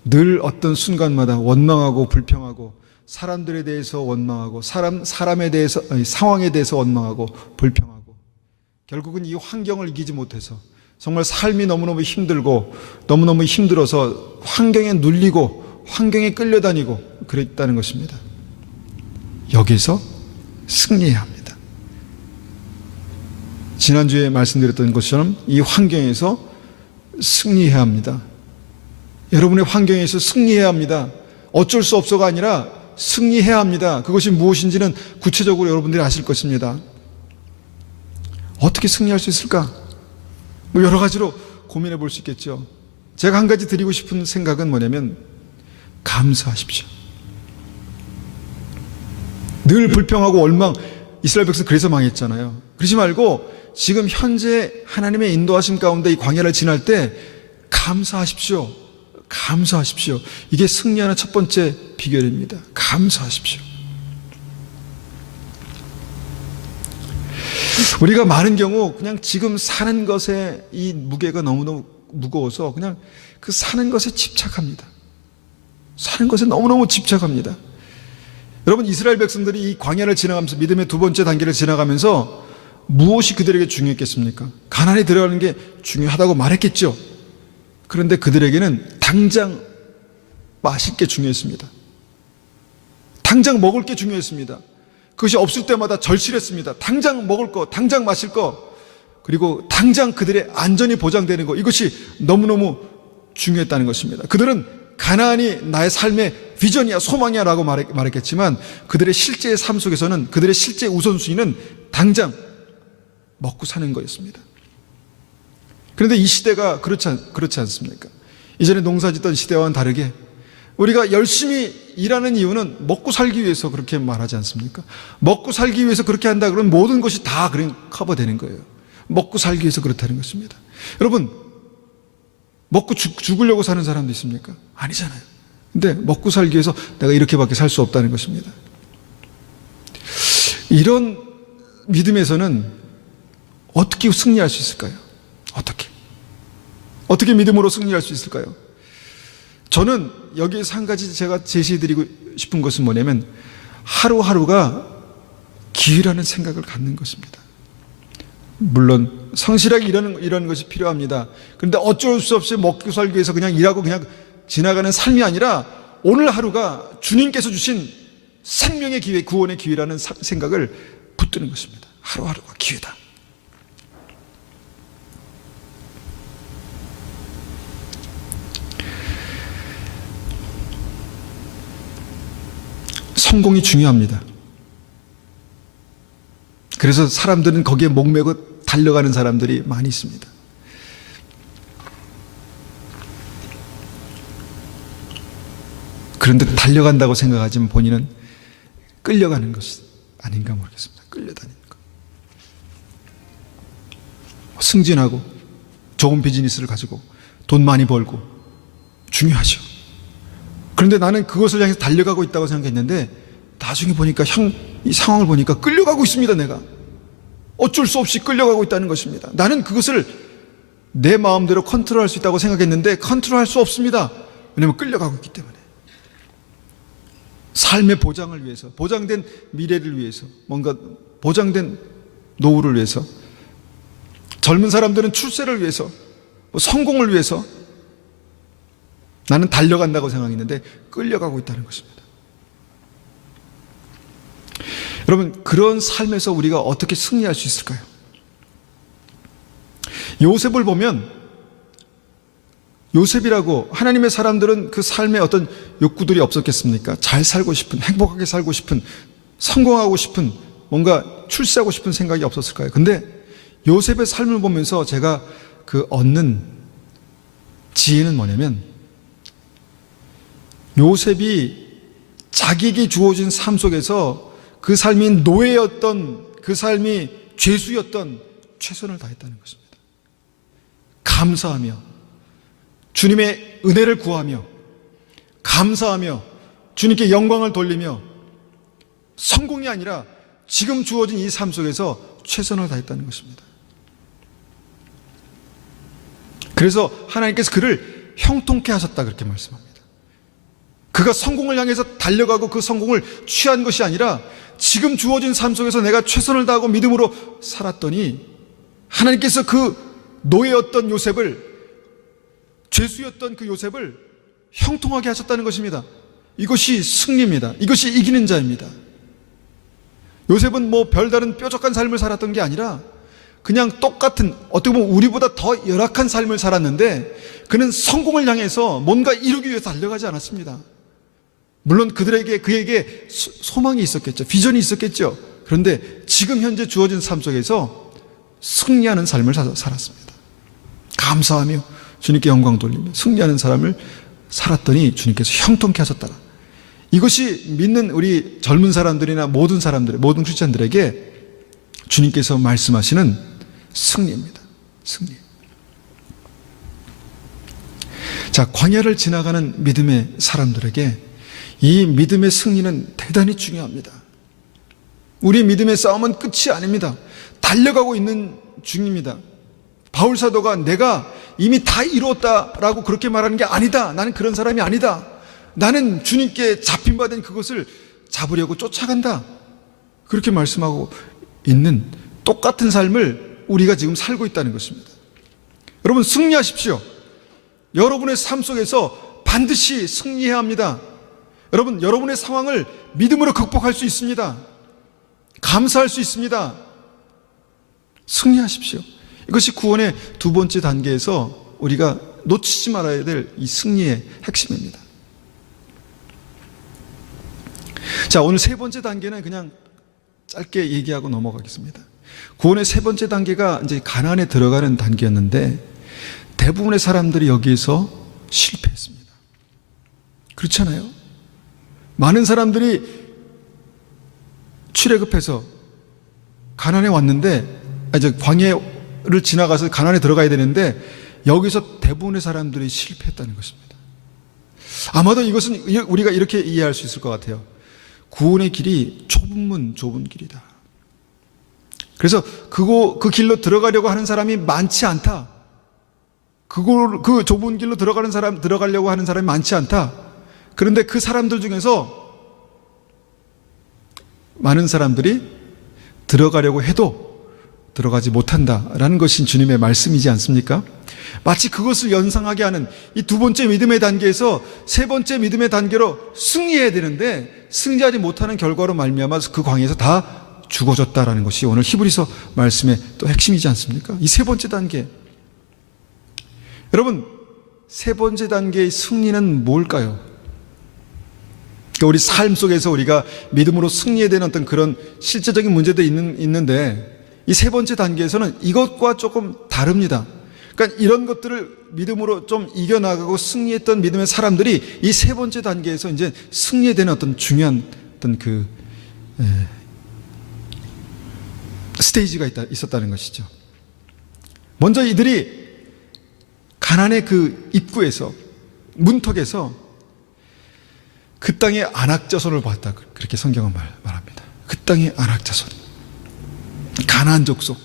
늘 어떤 순간마다 원망하고 불평하고 사람들에 대해서 원망하고 사람에 대해서 상황에 대해서 원망하고 불평하고 결국은 이 환경을 이기지 못해서 정말 삶이 너무너무 힘들고 너무너무 힘들어서 환경에 눌리고 환경에 끌려다니고 그랬다는 것입니다. 여기서 승리해야 합니다. 지난주에 말씀드렸던 것처럼 이 환경에서 승리해야 합니다. 여러분의 환경에서 승리해야 합니다. 어쩔 수 없어가 아니라 승리해야 합니다. 그것이 무엇인지는 구체적으로 여러분들이 아실 것입니다. 어떻게 승리할 수 있을까? 여러 가지로 고민해 볼 수 있겠죠. 제가 한 가지 드리고 싶은 생각은 뭐냐면 감사하십시오. 늘 불평하고 원망, 이스라엘 백성 그래서 망했잖아요. 그러지 말고 지금 현재 하나님의 인도하심 가운데 이 광야를 지날 때 감사하십시오. 감사하십시오. 이게 승리하는 첫 번째 비결입니다. 감사하십시오. 우리가 많은 경우 그냥 지금 사는 것에 이 무게가 너무너무 무거워서 그냥 그 사는 것에 집착합니다. 사는 것에 너무너무 집착합니다. 여러분, 이스라엘 백성들이 이 광야를 지나가면서 믿음의 두 번째 단계를 지나가면서 무엇이 그들에게 중요했겠습니까? 가나안에 들어가는 게 중요하다고 말했겠죠. 그런데 그들에게는 당장 마실 게 중요했습니다. 당장 먹을 게 중요했습니다. 그것이 없을 때마다 절실했습니다. 당장 먹을 거, 당장 마실 거, 그리고 당장 그들의 안전이 보장되는 거, 이것이 너무너무 중요했다는 것입니다. 그들은 가나안이 나의 삶의 비전이야, 소망이야 라고 말했겠지만 그들의 실제의 삶 속에서는 그들의 실제 우선순위는 당장 먹고 사는 거였습니다. 그런데 이 시대가 그렇지 않습니까? 이전에 농사 짓던 시대와는 다르게 우리가 열심히 일하는 이유는 먹고 살기 위해서 그렇게 말하지 않습니까? 먹고 살기 위해서 그렇게 한다 그러면 모든 것이 다 그냥 커버되는 거예요. 먹고 살기 위해서 그렇다는 것입니다. 여러분, 먹고 죽으려고 사는 사람도 있습니까? 아니잖아요. 근데 먹고 살기 위해서 내가 이렇게밖에 살 수 없다는 것입니다. 이런 믿음에서는 어떻게 승리할 수 있을까요? 어떻게 믿음으로 승리할 수 있을까요? 저는 여기에서 한 가지 제가 제시해드리고 싶은 것은 뭐냐면 하루하루가 기회라는 생각을 갖는 것입니다. 물론 성실하게 일하는 것이 필요합니다. 그런데 어쩔 수 없이 먹고 살기 위해서 그냥 일하고 그냥 지나가는 삶이 아니라 오늘 하루가 주님께서 주신 생명의 기회, 구원의 기회라는 생각을 붙드는 것입니다. 하루하루가 기회다. 성공이 중요합니다. 그래서 사람들은 거기에 목매고 달려가는 사람들이 많이 있습니다. 그런데 달려간다고 생각하지만 본인은 끌려가는 것이 아닌가 모르겠습니다. 끌려다니는 것. 승진하고 좋은 비즈니스를 가지고 돈 많이 벌고 중요하죠. 그런데 나는 그것을 향해서 달려가고 있다고 생각했는데 나중에 보니까 이 상황을 보니까 끌려가고 있습니다. 내가 어쩔 수 없이 끌려가고 있다는 것입니다. 나는 그것을 내 마음대로 컨트롤할 수 있다고 생각했는데 컨트롤할 수 없습니다. 왜냐하면 끌려가고 있기 때문에. 삶의 보장을 위해서, 보장된 미래를 위해서, 뭔가 보장된 노후를 위해서 젊은 사람들은 출세를 위해서, 성공을 위해서 나는 달려간다고 생각했는데 끌려가고 있다는 것입니다. 여러분, 그런 삶에서 우리가 어떻게 승리할 수 있을까요? 요셉을 보면, 요셉이라고 하나님의 사람들은 그 삶에 어떤 욕구들이 없었겠습니까? 잘 살고 싶은, 행복하게 살고 싶은, 성공하고 싶은, 뭔가 출세하고 싶은 생각이 없었을까요? 근데 요셉의 삶을 보면서 제가 그 얻는 지혜는 뭐냐면, 요셉이 자기에게 주어진 삶 속에서 그 삶이 노예였던, 그 삶이 죄수였던 최선을 다했다는 것입니다. 감사하며 주님의 은혜를 구하며 감사하며 주님께 영광을 돌리며 성공이 아니라 지금 주어진 이 삶 속에서 최선을 다했다는 것입니다. 그래서 하나님께서 그를 형통케 하셨다 그렇게 말씀합니다. 그가 성공을 향해서 달려가고 그 성공을 취한 것이 아니라 지금 주어진 삶 속에서 내가 최선을 다하고 믿음으로 살았더니 하나님께서 그 노예였던 요셉을, 죄수였던 그 요셉을 형통하게 하셨다는 것입니다. 이것이 승리입니다. 이것이 이기는 자입니다. 요셉은 뭐 별다른 뾰족한 삶을 살았던 게 아니라 그냥 똑같은, 어떻게 보면 우리보다 더 열악한 삶을 살았는데 그는 성공을 향해서 뭔가 이루기 위해서 달려가지 않았습니다. 물론 그에게 소망이 있었겠죠. 비전이 있었겠죠. 그런데 지금 현재 주어진 삶 속에서 승리하는 삶을 살았습니다. 감사하며 주님께 영광 돌리며 승리하는 삶을 살았더니 주님께서 형통케 하셨다. 이것이 믿는 우리 젊은 사람들이나 모든 크리스찬들에게 주님께서 말씀하시는 승리입니다. 승리. 자, 광야를 지나가는 믿음의 사람들에게 이 믿음의 승리는 대단히 중요합니다. 우리 믿음의 싸움은 끝이 아닙니다. 달려가고 있는 중입니다. 바울 사도가 내가 이미 다 이루었다라고 그렇게 말하는 게 아니다. 나는 그런 사람이 아니다. 나는 주님께 잡힌 바 된 그것을 잡으려고 쫓아간다. 그렇게 말씀하고 있는 똑같은 삶을 우리가 지금 살고 있다는 것입니다. 여러분, 승리하십시오. 여러분의 삶 속에서 반드시 승리해야 합니다. 여러분, 여러분의 상황을 믿음으로 극복할 수 있습니다. 감사할 수 있습니다. 승리하십시오. 이것이 구원의 두 번째 단계에서 우리가 놓치지 말아야 될 이 승리의 핵심입니다. 자, 오늘 세 번째 단계는 그냥 짧게 얘기하고 넘어가겠습니다. 구원의 세 번째 단계가 이제 가나안에 들어가는 단계였는데 대부분의 사람들이 여기에서 실패했습니다. 그렇잖아요? 많은 사람들이 출애굽해서 가나안에 왔는데, 이제 광야를 지나가서 가나안에 들어가야 되는데 여기서 대부분의 사람들이 실패했다는 것입니다. 아마도 이것은 우리가 이렇게 이해할 수 있을 것 같아요. 구원의 길이 좁은 길이다. 그래서 그 길로 들어가려고 하는 사람이 많지 않다. 그 좁은 길로 들어가려고 하는 사람이 많지 않다. 그런데 그 사람들 중에서 많은 사람들이 들어가려고 해도 들어가지 못한다라는 것이 주님의 말씀이지 않습니까? 마치 그것을 연상하게 하는 이 두 번째 믿음의 단계에서 세 번째 믿음의 단계로 승리해야 되는데 승리하지 못하는 결과로 말미암아 그 광야에서 다 죽어졌다라는 것이 오늘 히브리서 말씀의 또 핵심이지 않습니까? 이 세 번째 단계. 여러분, 세 번째 단계의 승리는 뭘까요? 우리 삶 속에서 우리가 믿음으로 승리해야 되는 어떤 그런 실제적인 문제도 있는데 이 세 번째 단계에서는 이것과 조금 다릅니다. 그러니까 이런 것들을 믿음으로 좀 이겨나가고 승리했던 믿음의 사람들이 이 세 번째 단계에서 이제 승리해야 되는 어떤 중요한 어떤 그 스테이지가 있었다는 것이죠. 먼저 이들이 가나안의 그 입구에서, 문턱에서 그 땅의 안악자손을 봤다. 그렇게 성경은 말합니다. 그 땅의 안악자손, 가나안 족속,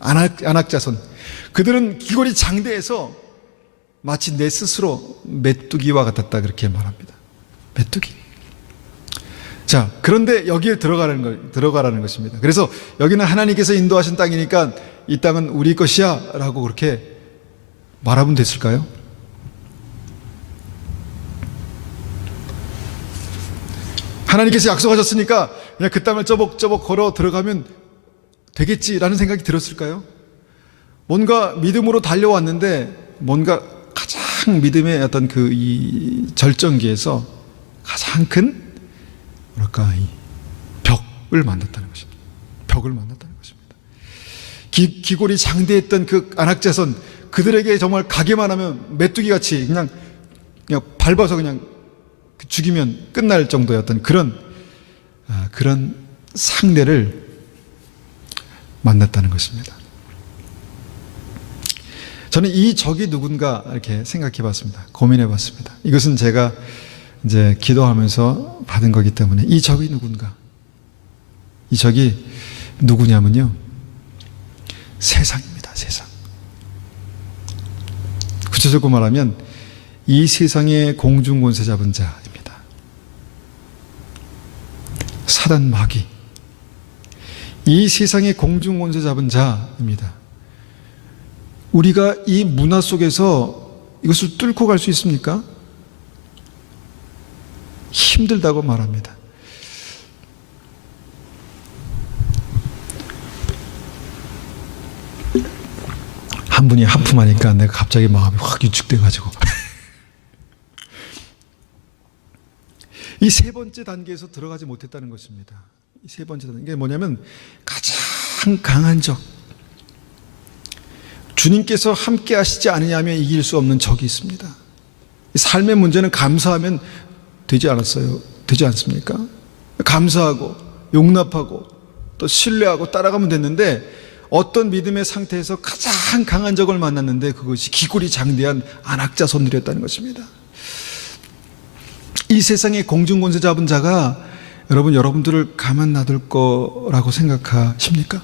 안악자손. 그들은 기골이 장대해서 마치 내 스스로 메뚜기와 같았다. 그렇게 말합니다. 메뚜기. 자, 그런데 여기에 들어가라는 것입니다. 그래서 여기는 하나님께서 인도하신 땅이니까 이 땅은 우리 것이야 라고 그렇게 말하면 됐을까요? 하나님께서 약속하셨으니까 그냥 그 땅을 쪼벅쪼벅 걸어 들어가면 되겠지라는 생각이 들었을까요? 뭔가 믿음으로 달려왔는데 뭔가 가장 믿음의 어떤 이 절정기에서 가장 큰 뭐랄까 이 벽을 만났다는 것입니다. 벽을 만났다는 것입니다. 기골이 장대했던 그 안악자손, 그들에게 정말 가게만 하면 메뚜기 같이 그냥 밟아서 그냥 죽이면 끝날 정도였던 그런 상대를 만났다는 것입니다. 저는 이 적이 누군가 이렇게 생각해 봤습니다. 고민해 봤습니다. 이것은 제가 이제 기도하면서 받은 거기 때문에 이 적이 누군가? 이 적이 누구냐면요. 세상입니다. 세상. 구체적으로 말하면 이 세상의 공중권세 잡은 자입니다. 사단 마귀. 이 세상의 공중권세 잡은 자입니다. 우리가 이 문화 속에서 이것을 뚫고 갈 수 있습니까? 힘들다고 말합니다. 한 분이 하품하니까 내가 갑자기 마음이 확 위축돼가지고 이 세 번째 단계에서 들어가지 못했다는 것입니다. 이 세 번째 단계 뭐냐면 가장 강한 적, 주님께서 함께 하시지 않으냐면 이길 수 없는 적이 있습니다. 삶의 문제는 감사하면 되지 않습니까? 감사하고 용납하고 또 신뢰하고 따라가면 됐는데 어떤 믿음의 상태에서 가장 강한 적을 만났는데 그것이 기골이 장대한 안악자손들이었다는 것입니다. 이 세상의 공중권세 잡은 자가 여러분들을 가만 놔둘 거라고 생각하십니까?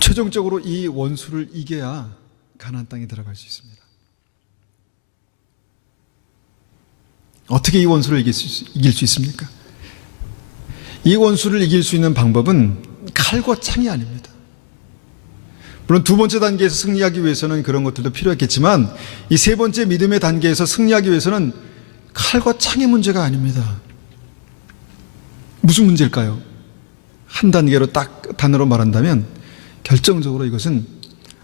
최종적으로 이 원수를 이겨야 가나안 땅에 들어갈 수 있습니다. 어떻게 이 원수를 이길 수 있습니까? 이 원수를 이길 수 있는 방법은 칼과 창이 아닙니다. 물론 두 번째 단계에서 승리하기 위해서는 그런 것들도 필요했겠지만 이 세 번째 믿음의 단계에서 승리하기 위해서는 칼과 창의 문제가 아닙니다. 무슨 문제일까요? 한 단계로 딱 단어로 말한다면 결정적으로 이것은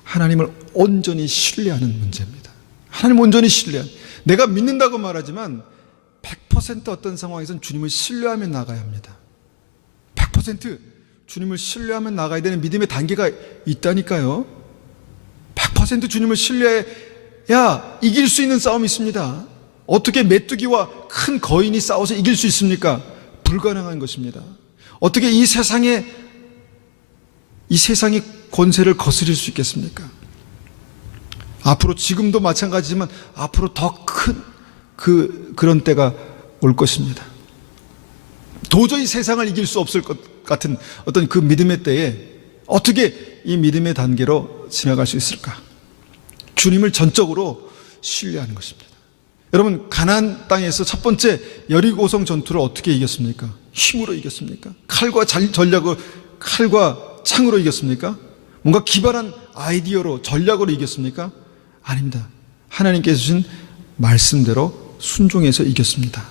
하나님을 온전히 신뢰하는 문제입니다. 하나님을 온전히 신뢰하는, 내가 믿는다고 말하지만 100% 어떤 상황에서는 주님을 신뢰하며 나가야 합니다. 100% 주님을 신뢰하며 나가야 되는 믿음의 단계가 있다니까요. 100% 주님을 신뢰해야 이길 수 있는 싸움이 있습니다. 어떻게 메뚜기와 큰 거인이 싸워서 이길 수 있습니까? 불가능한 것입니다. 어떻게 이 세상의 권세를 거스릴 수 있겠습니까? 앞으로 지금도 마찬가지지만 앞으로 더 큰 그런 때가 올 것입니다. 도저히 세상을 이길 수 없을 것 같은 어떤 그 믿음의 때에 어떻게 이 믿음의 단계로 지나갈 수 있을까? 주님을 전적으로 신뢰하는 것입니다. 여러분, 가나안 땅에서 첫 번째 여리고성 전투를 어떻게 이겼습니까? 힘으로 이겼습니까? 칼과 창으로 이겼습니까? 뭔가 기발한 아이디어로 전략으로 이겼습니까? 아닙니다. 하나님께서 주신 말씀대로 순종해서 이겼습니다.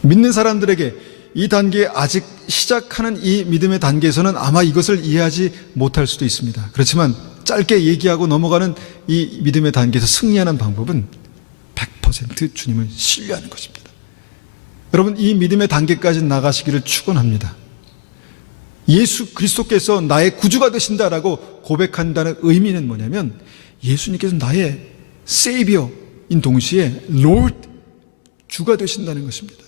믿는 사람들에게 이 단계에 아직 시작하는 이 믿음의 단계에서는 아마 이것을 이해하지 못할 수도 있습니다. 그렇지만 짧게 얘기하고 넘어가는 이 믿음의 단계에서 승리하는 방법은 100% 주님을 신뢰하는 것입니다. 여러분, 이 믿음의 단계까지 나가시기를 축원합니다. 예수 그리스도께서 나의 구주가 되신다라고 고백한다는 의미는 뭐냐면 예수님께서 나의 세이비어인 동시에 Lord, 주가 되신다는 것입니다.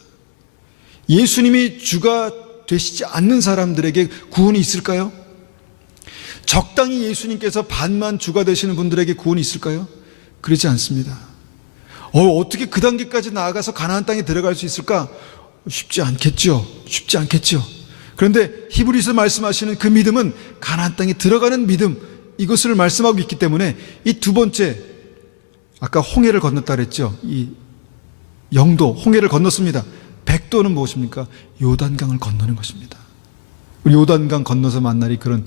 예수님이 주가 되시지 않는 사람들에게 구원이 있을까요? 적당히 예수님께서 반만 주가 되시는 분들에게 구원이 있을까요? 그렇지 않습니다. 어떻게 그 단계까지 나아가서 가나안 땅에 들어갈 수 있을까? 쉽지 않겠죠. 그런데 히브리서 말씀하시는 그 믿음은 가나안 땅에 들어가는 믿음, 이것을 말씀하고 있기 때문에 이 두 번째, 아까 홍해를 건넜다 그랬죠. 이 영도 홍해를 건넜습니다. 백도는 무엇입니까? 요단강을 건너는 것입니다. 우리 요단강 건너서 만나리 그런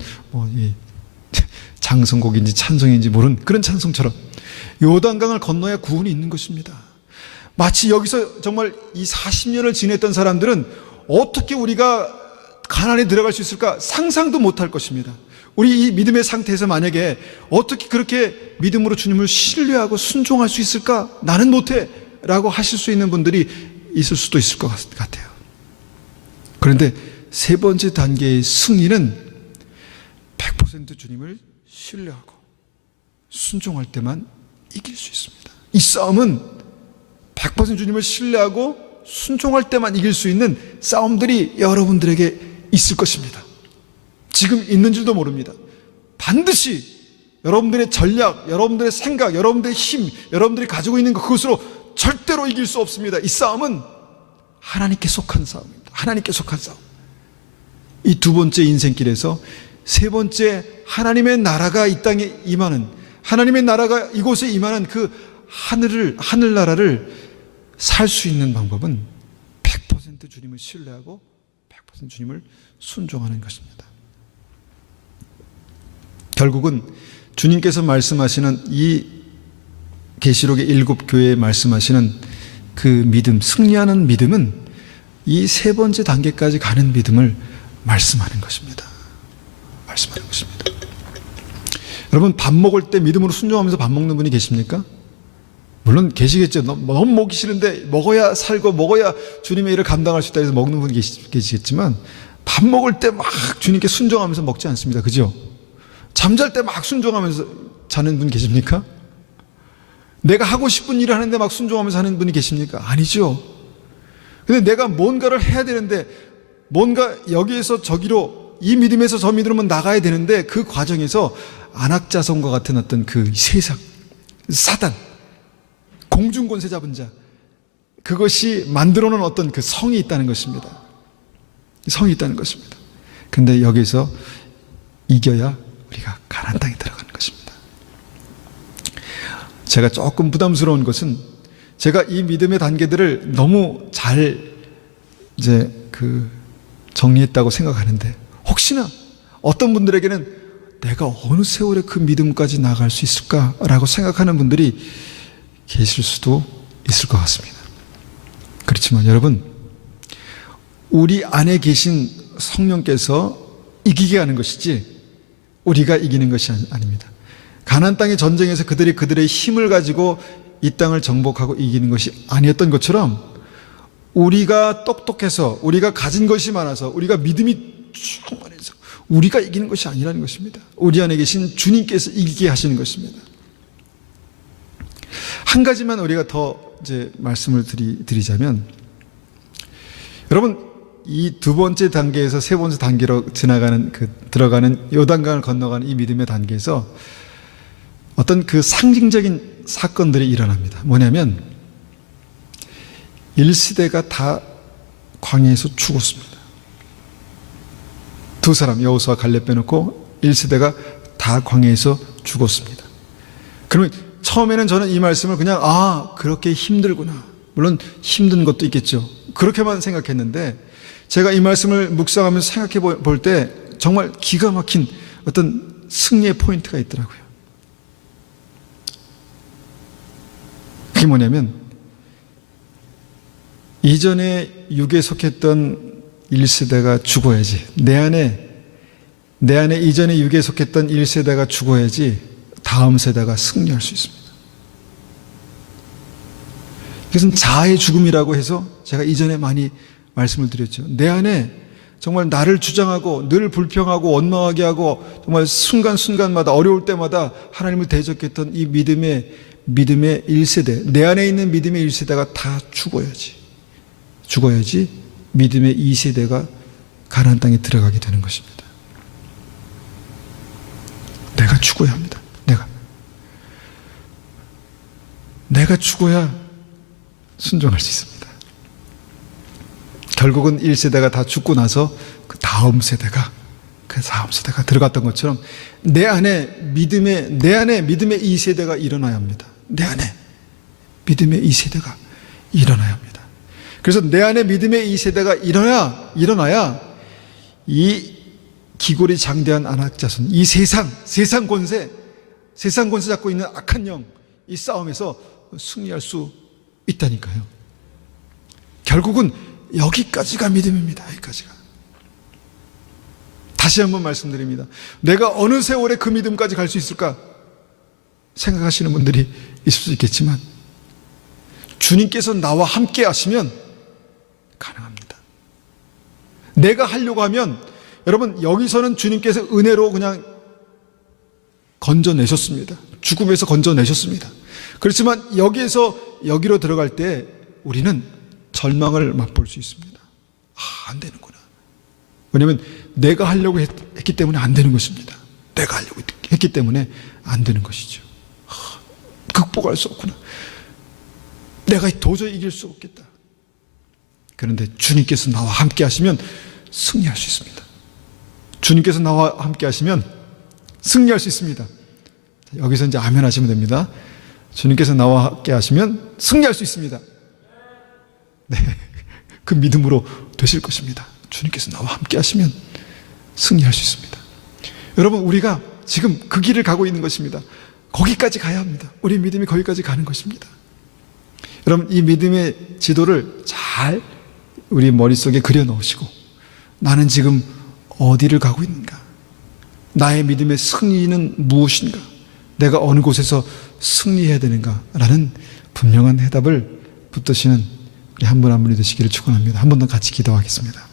장성곡인지 찬송인지 모르는 그런 찬송처럼 요단강을 건너야 구원이 있는 것입니다. 마치 여기서 정말 이 40년을 지냈던 사람들은 어떻게 우리가 가나안에 들어갈 수 있을까 상상도 못할 것입니다. 우리 이 믿음의 상태에서 만약에 어떻게 그렇게 믿음으로 주님을 신뢰하고 순종할 수 있을까? 나는 못해 라고 하실 수 있는 분들이 있을 수도 있을 것 같아요. 그런데 세 번째 단계의 승리는 100% 주님을 신뢰하고 순종할 때만 이길 수 있습니다. 이 싸움은 100% 주님을 신뢰하고 순종할 때만 이길 수 있는 싸움들이 여러분들에게 있을 것입니다. 지금 있는 줄도 모릅니다. 반드시 여러분들의 전략, 여러분들의 생각, 여러분들의 힘, 여러분들이 가지고 있는 그것으로 절대로 이길 수 없습니다. 이 싸움은 하나님께 속한 싸움입니다. 하나님께 속한 싸움. 이 두 번째 인생길에서 세 번째 하나님의 나라가 이 땅에 임하는, 하나님의 나라가 이곳에 임하는 그 하늘나라를 살 수 있는 방법은 100% 주님을 신뢰하고 100% 주님을 순종하는 것입니다. 결국은 주님께서 말씀하시는 이 계시록의 7교회에 말씀하시는 그 믿음, 승리하는 믿음은 이 세 번째 단계까지 가는 믿음을 말씀하는 것입니다. 말씀하는 것입니다. 여러분, 밥 먹을 때 믿음으로 순종하면서 밥 먹는 분이 계십니까? 물론 계시겠죠. 너무 먹기 싫은데 먹어야 살고 먹어야 주님의 일을 감당할 수 있다 해서 먹는 분이 계시겠지만 밥 먹을 때 막 주님께 순종하면서 먹지 않습니다. 그죠? 잠잘 때 막 순종하면서 자는 분 계십니까? 내가 하고 싶은 일을 하는데 막 순종하면서 하는 분이 계십니까? 아니죠. 근데 내가 뭔가를 해야 되는데 뭔가 여기에서 저기로 이 믿음에서 저 믿음으로 나가야 되는데 그 과정에서 안악자성과 같은 어떤 그 세상, 사단, 공중권세 잡은 자, 그것이 만들어 놓은 어떤 그 성이 있다는 것입니다. 성이 있다는 것입니다. 근데 여기서 이겨야 우리가 가나안 땅에 들어가는 것입니다. 제가 조금 부담스러운 것은 제가 이 믿음의 단계들을 너무 잘 정리했다고 생각하는데 혹시나 어떤 분들에게는 내가 어느 세월에 그 믿음까지 나갈 수 있을까라고 생각하는 분들이 계실 수도 있을 것 같습니다. 그렇지만 여러분, 우리 안에 계신 성령께서 이기게 하는 것이지 우리가 이기는 것이 아닙니다. 가나안 땅의 전쟁에서 그들의 힘을 가지고 이 땅을 정복하고 이기는 것이 아니었던 것처럼 우리가 똑똑해서 우리가 가진 것이 많아서 우리가 믿음이 충만해서 우리가 이기는 것이 아니라는 것입니다. 우리 안에 계신 주님께서 이기게 하시는 것입니다. 한 가지만 우리가 더 말씀을 드리자면, 여러분, 이 두 번째 단계에서 세 번째 단계로 들어가는 요단강을 건너가는 이 믿음의 단계에서 어떤 그 상징적인 사건들이 일어납니다. 뭐냐면 1세대가 다 광야에서 죽었습니다. 두 사람, 여호수아 갈렙 빼놓고 1세대가 다 광야에서 죽었습니다. 그러면 처음에는 저는 이 말씀을 그냥 그렇게 힘들구나, 물론 힘든 것도 있겠죠, 그렇게만 생각했는데 제가 이 말씀을 묵상하면서 생각해 볼 때 정말 기가 막힌 어떤 승리의 포인트가 있더라고요. 그게 뭐냐면 이전에 육에 속했던 1세대가 죽어야지, 내 안에 이전에 육에 속했던 1세대가 죽어야지 다음 세대가 승리할 수 있습니다. 이것은 자아의 죽음이라고 해서 제가 이전에 많이 말씀을 드렸죠. 내 안에 정말 나를 주장하고 늘 불평하고 원망하게 하고 정말 순간순간마다 어려울 때마다 하나님을 대적했던 이 믿음의 1세대, 내 안에 있는 믿음의 1세대가 다 죽어야지 믿음의 2세대가 가나안 땅에 들어가게 되는 것입니다. 내가 죽어야 합니다. 내가 죽어야 순종할 수 있습니다. 결국은 1세대가 다 죽고 나서 그 다음 세대가 들어갔던 것처럼 내 안에 믿음의 2세대가 일어나야 합니다. 내 안에 믿음의 2세대가 일어나야 합니다. 그래서 내 안에 믿음의 이 세대가 일어나야 이 기골이 장대한 안악자손, 이 세상 권세 잡고 있는 악한 영, 이 싸움에서 승리할 수 있다니까요. 결국은 여기까지가 믿음입니다. 여기까지가. 다시 한번 말씀드립니다. 내가 어느 세월에 그 믿음까지 갈 수 있을까 생각하시는 분들이 있을 수 있겠지만, 주님께서 나와 함께 하시면 가능합니다. 내가 하려고 하면, 여러분, 여기서는 주님께서 은혜로 그냥 건져내셨습니다. 죽음에서 건져내셨습니다. 그렇지만 여기에서 여기로 들어갈 때 우리는 절망을 맛볼 수 있습니다. 안 되는구나. 왜냐하면 내가 하려고 했기 때문에 안 되는 것입니다. 내가 하려고 했기 때문에 안 되는 것이죠. 극복할 수 없구나. 내가 도저히 이길 수 없겠다. 그런데 주님께서 나와 함께 하시면 승리할 수 있습니다. 주님께서 나와 함께 하시면 승리할 수 있습니다. 여기서 이제 아멘 하시면 됩니다. 주님께서 나와 함께 하시면 승리할 수 있습니다. 네, 그 믿음으로 되실 것입니다. 주님께서 나와 함께 하시면 승리할 수 있습니다. 여러분, 우리가 지금 그 길을 가고 있는 것입니다. 거기까지 가야 합니다. 우리 믿음이 거기까지 가는 것입니다. 여러분, 이 믿음의 지도를 잘 우리 머릿속에 그려 넣으시고, 나는 지금 어디를 가고 있는가? 나의 믿음의 승리는 무엇인가? 내가 어느 곳에서 승리해야 되는가? 라는 분명한 해답을 붙드시는 우리 한 분 한 분이 되시기를 축원합니다. 한 번 더 같이 기도하겠습니다.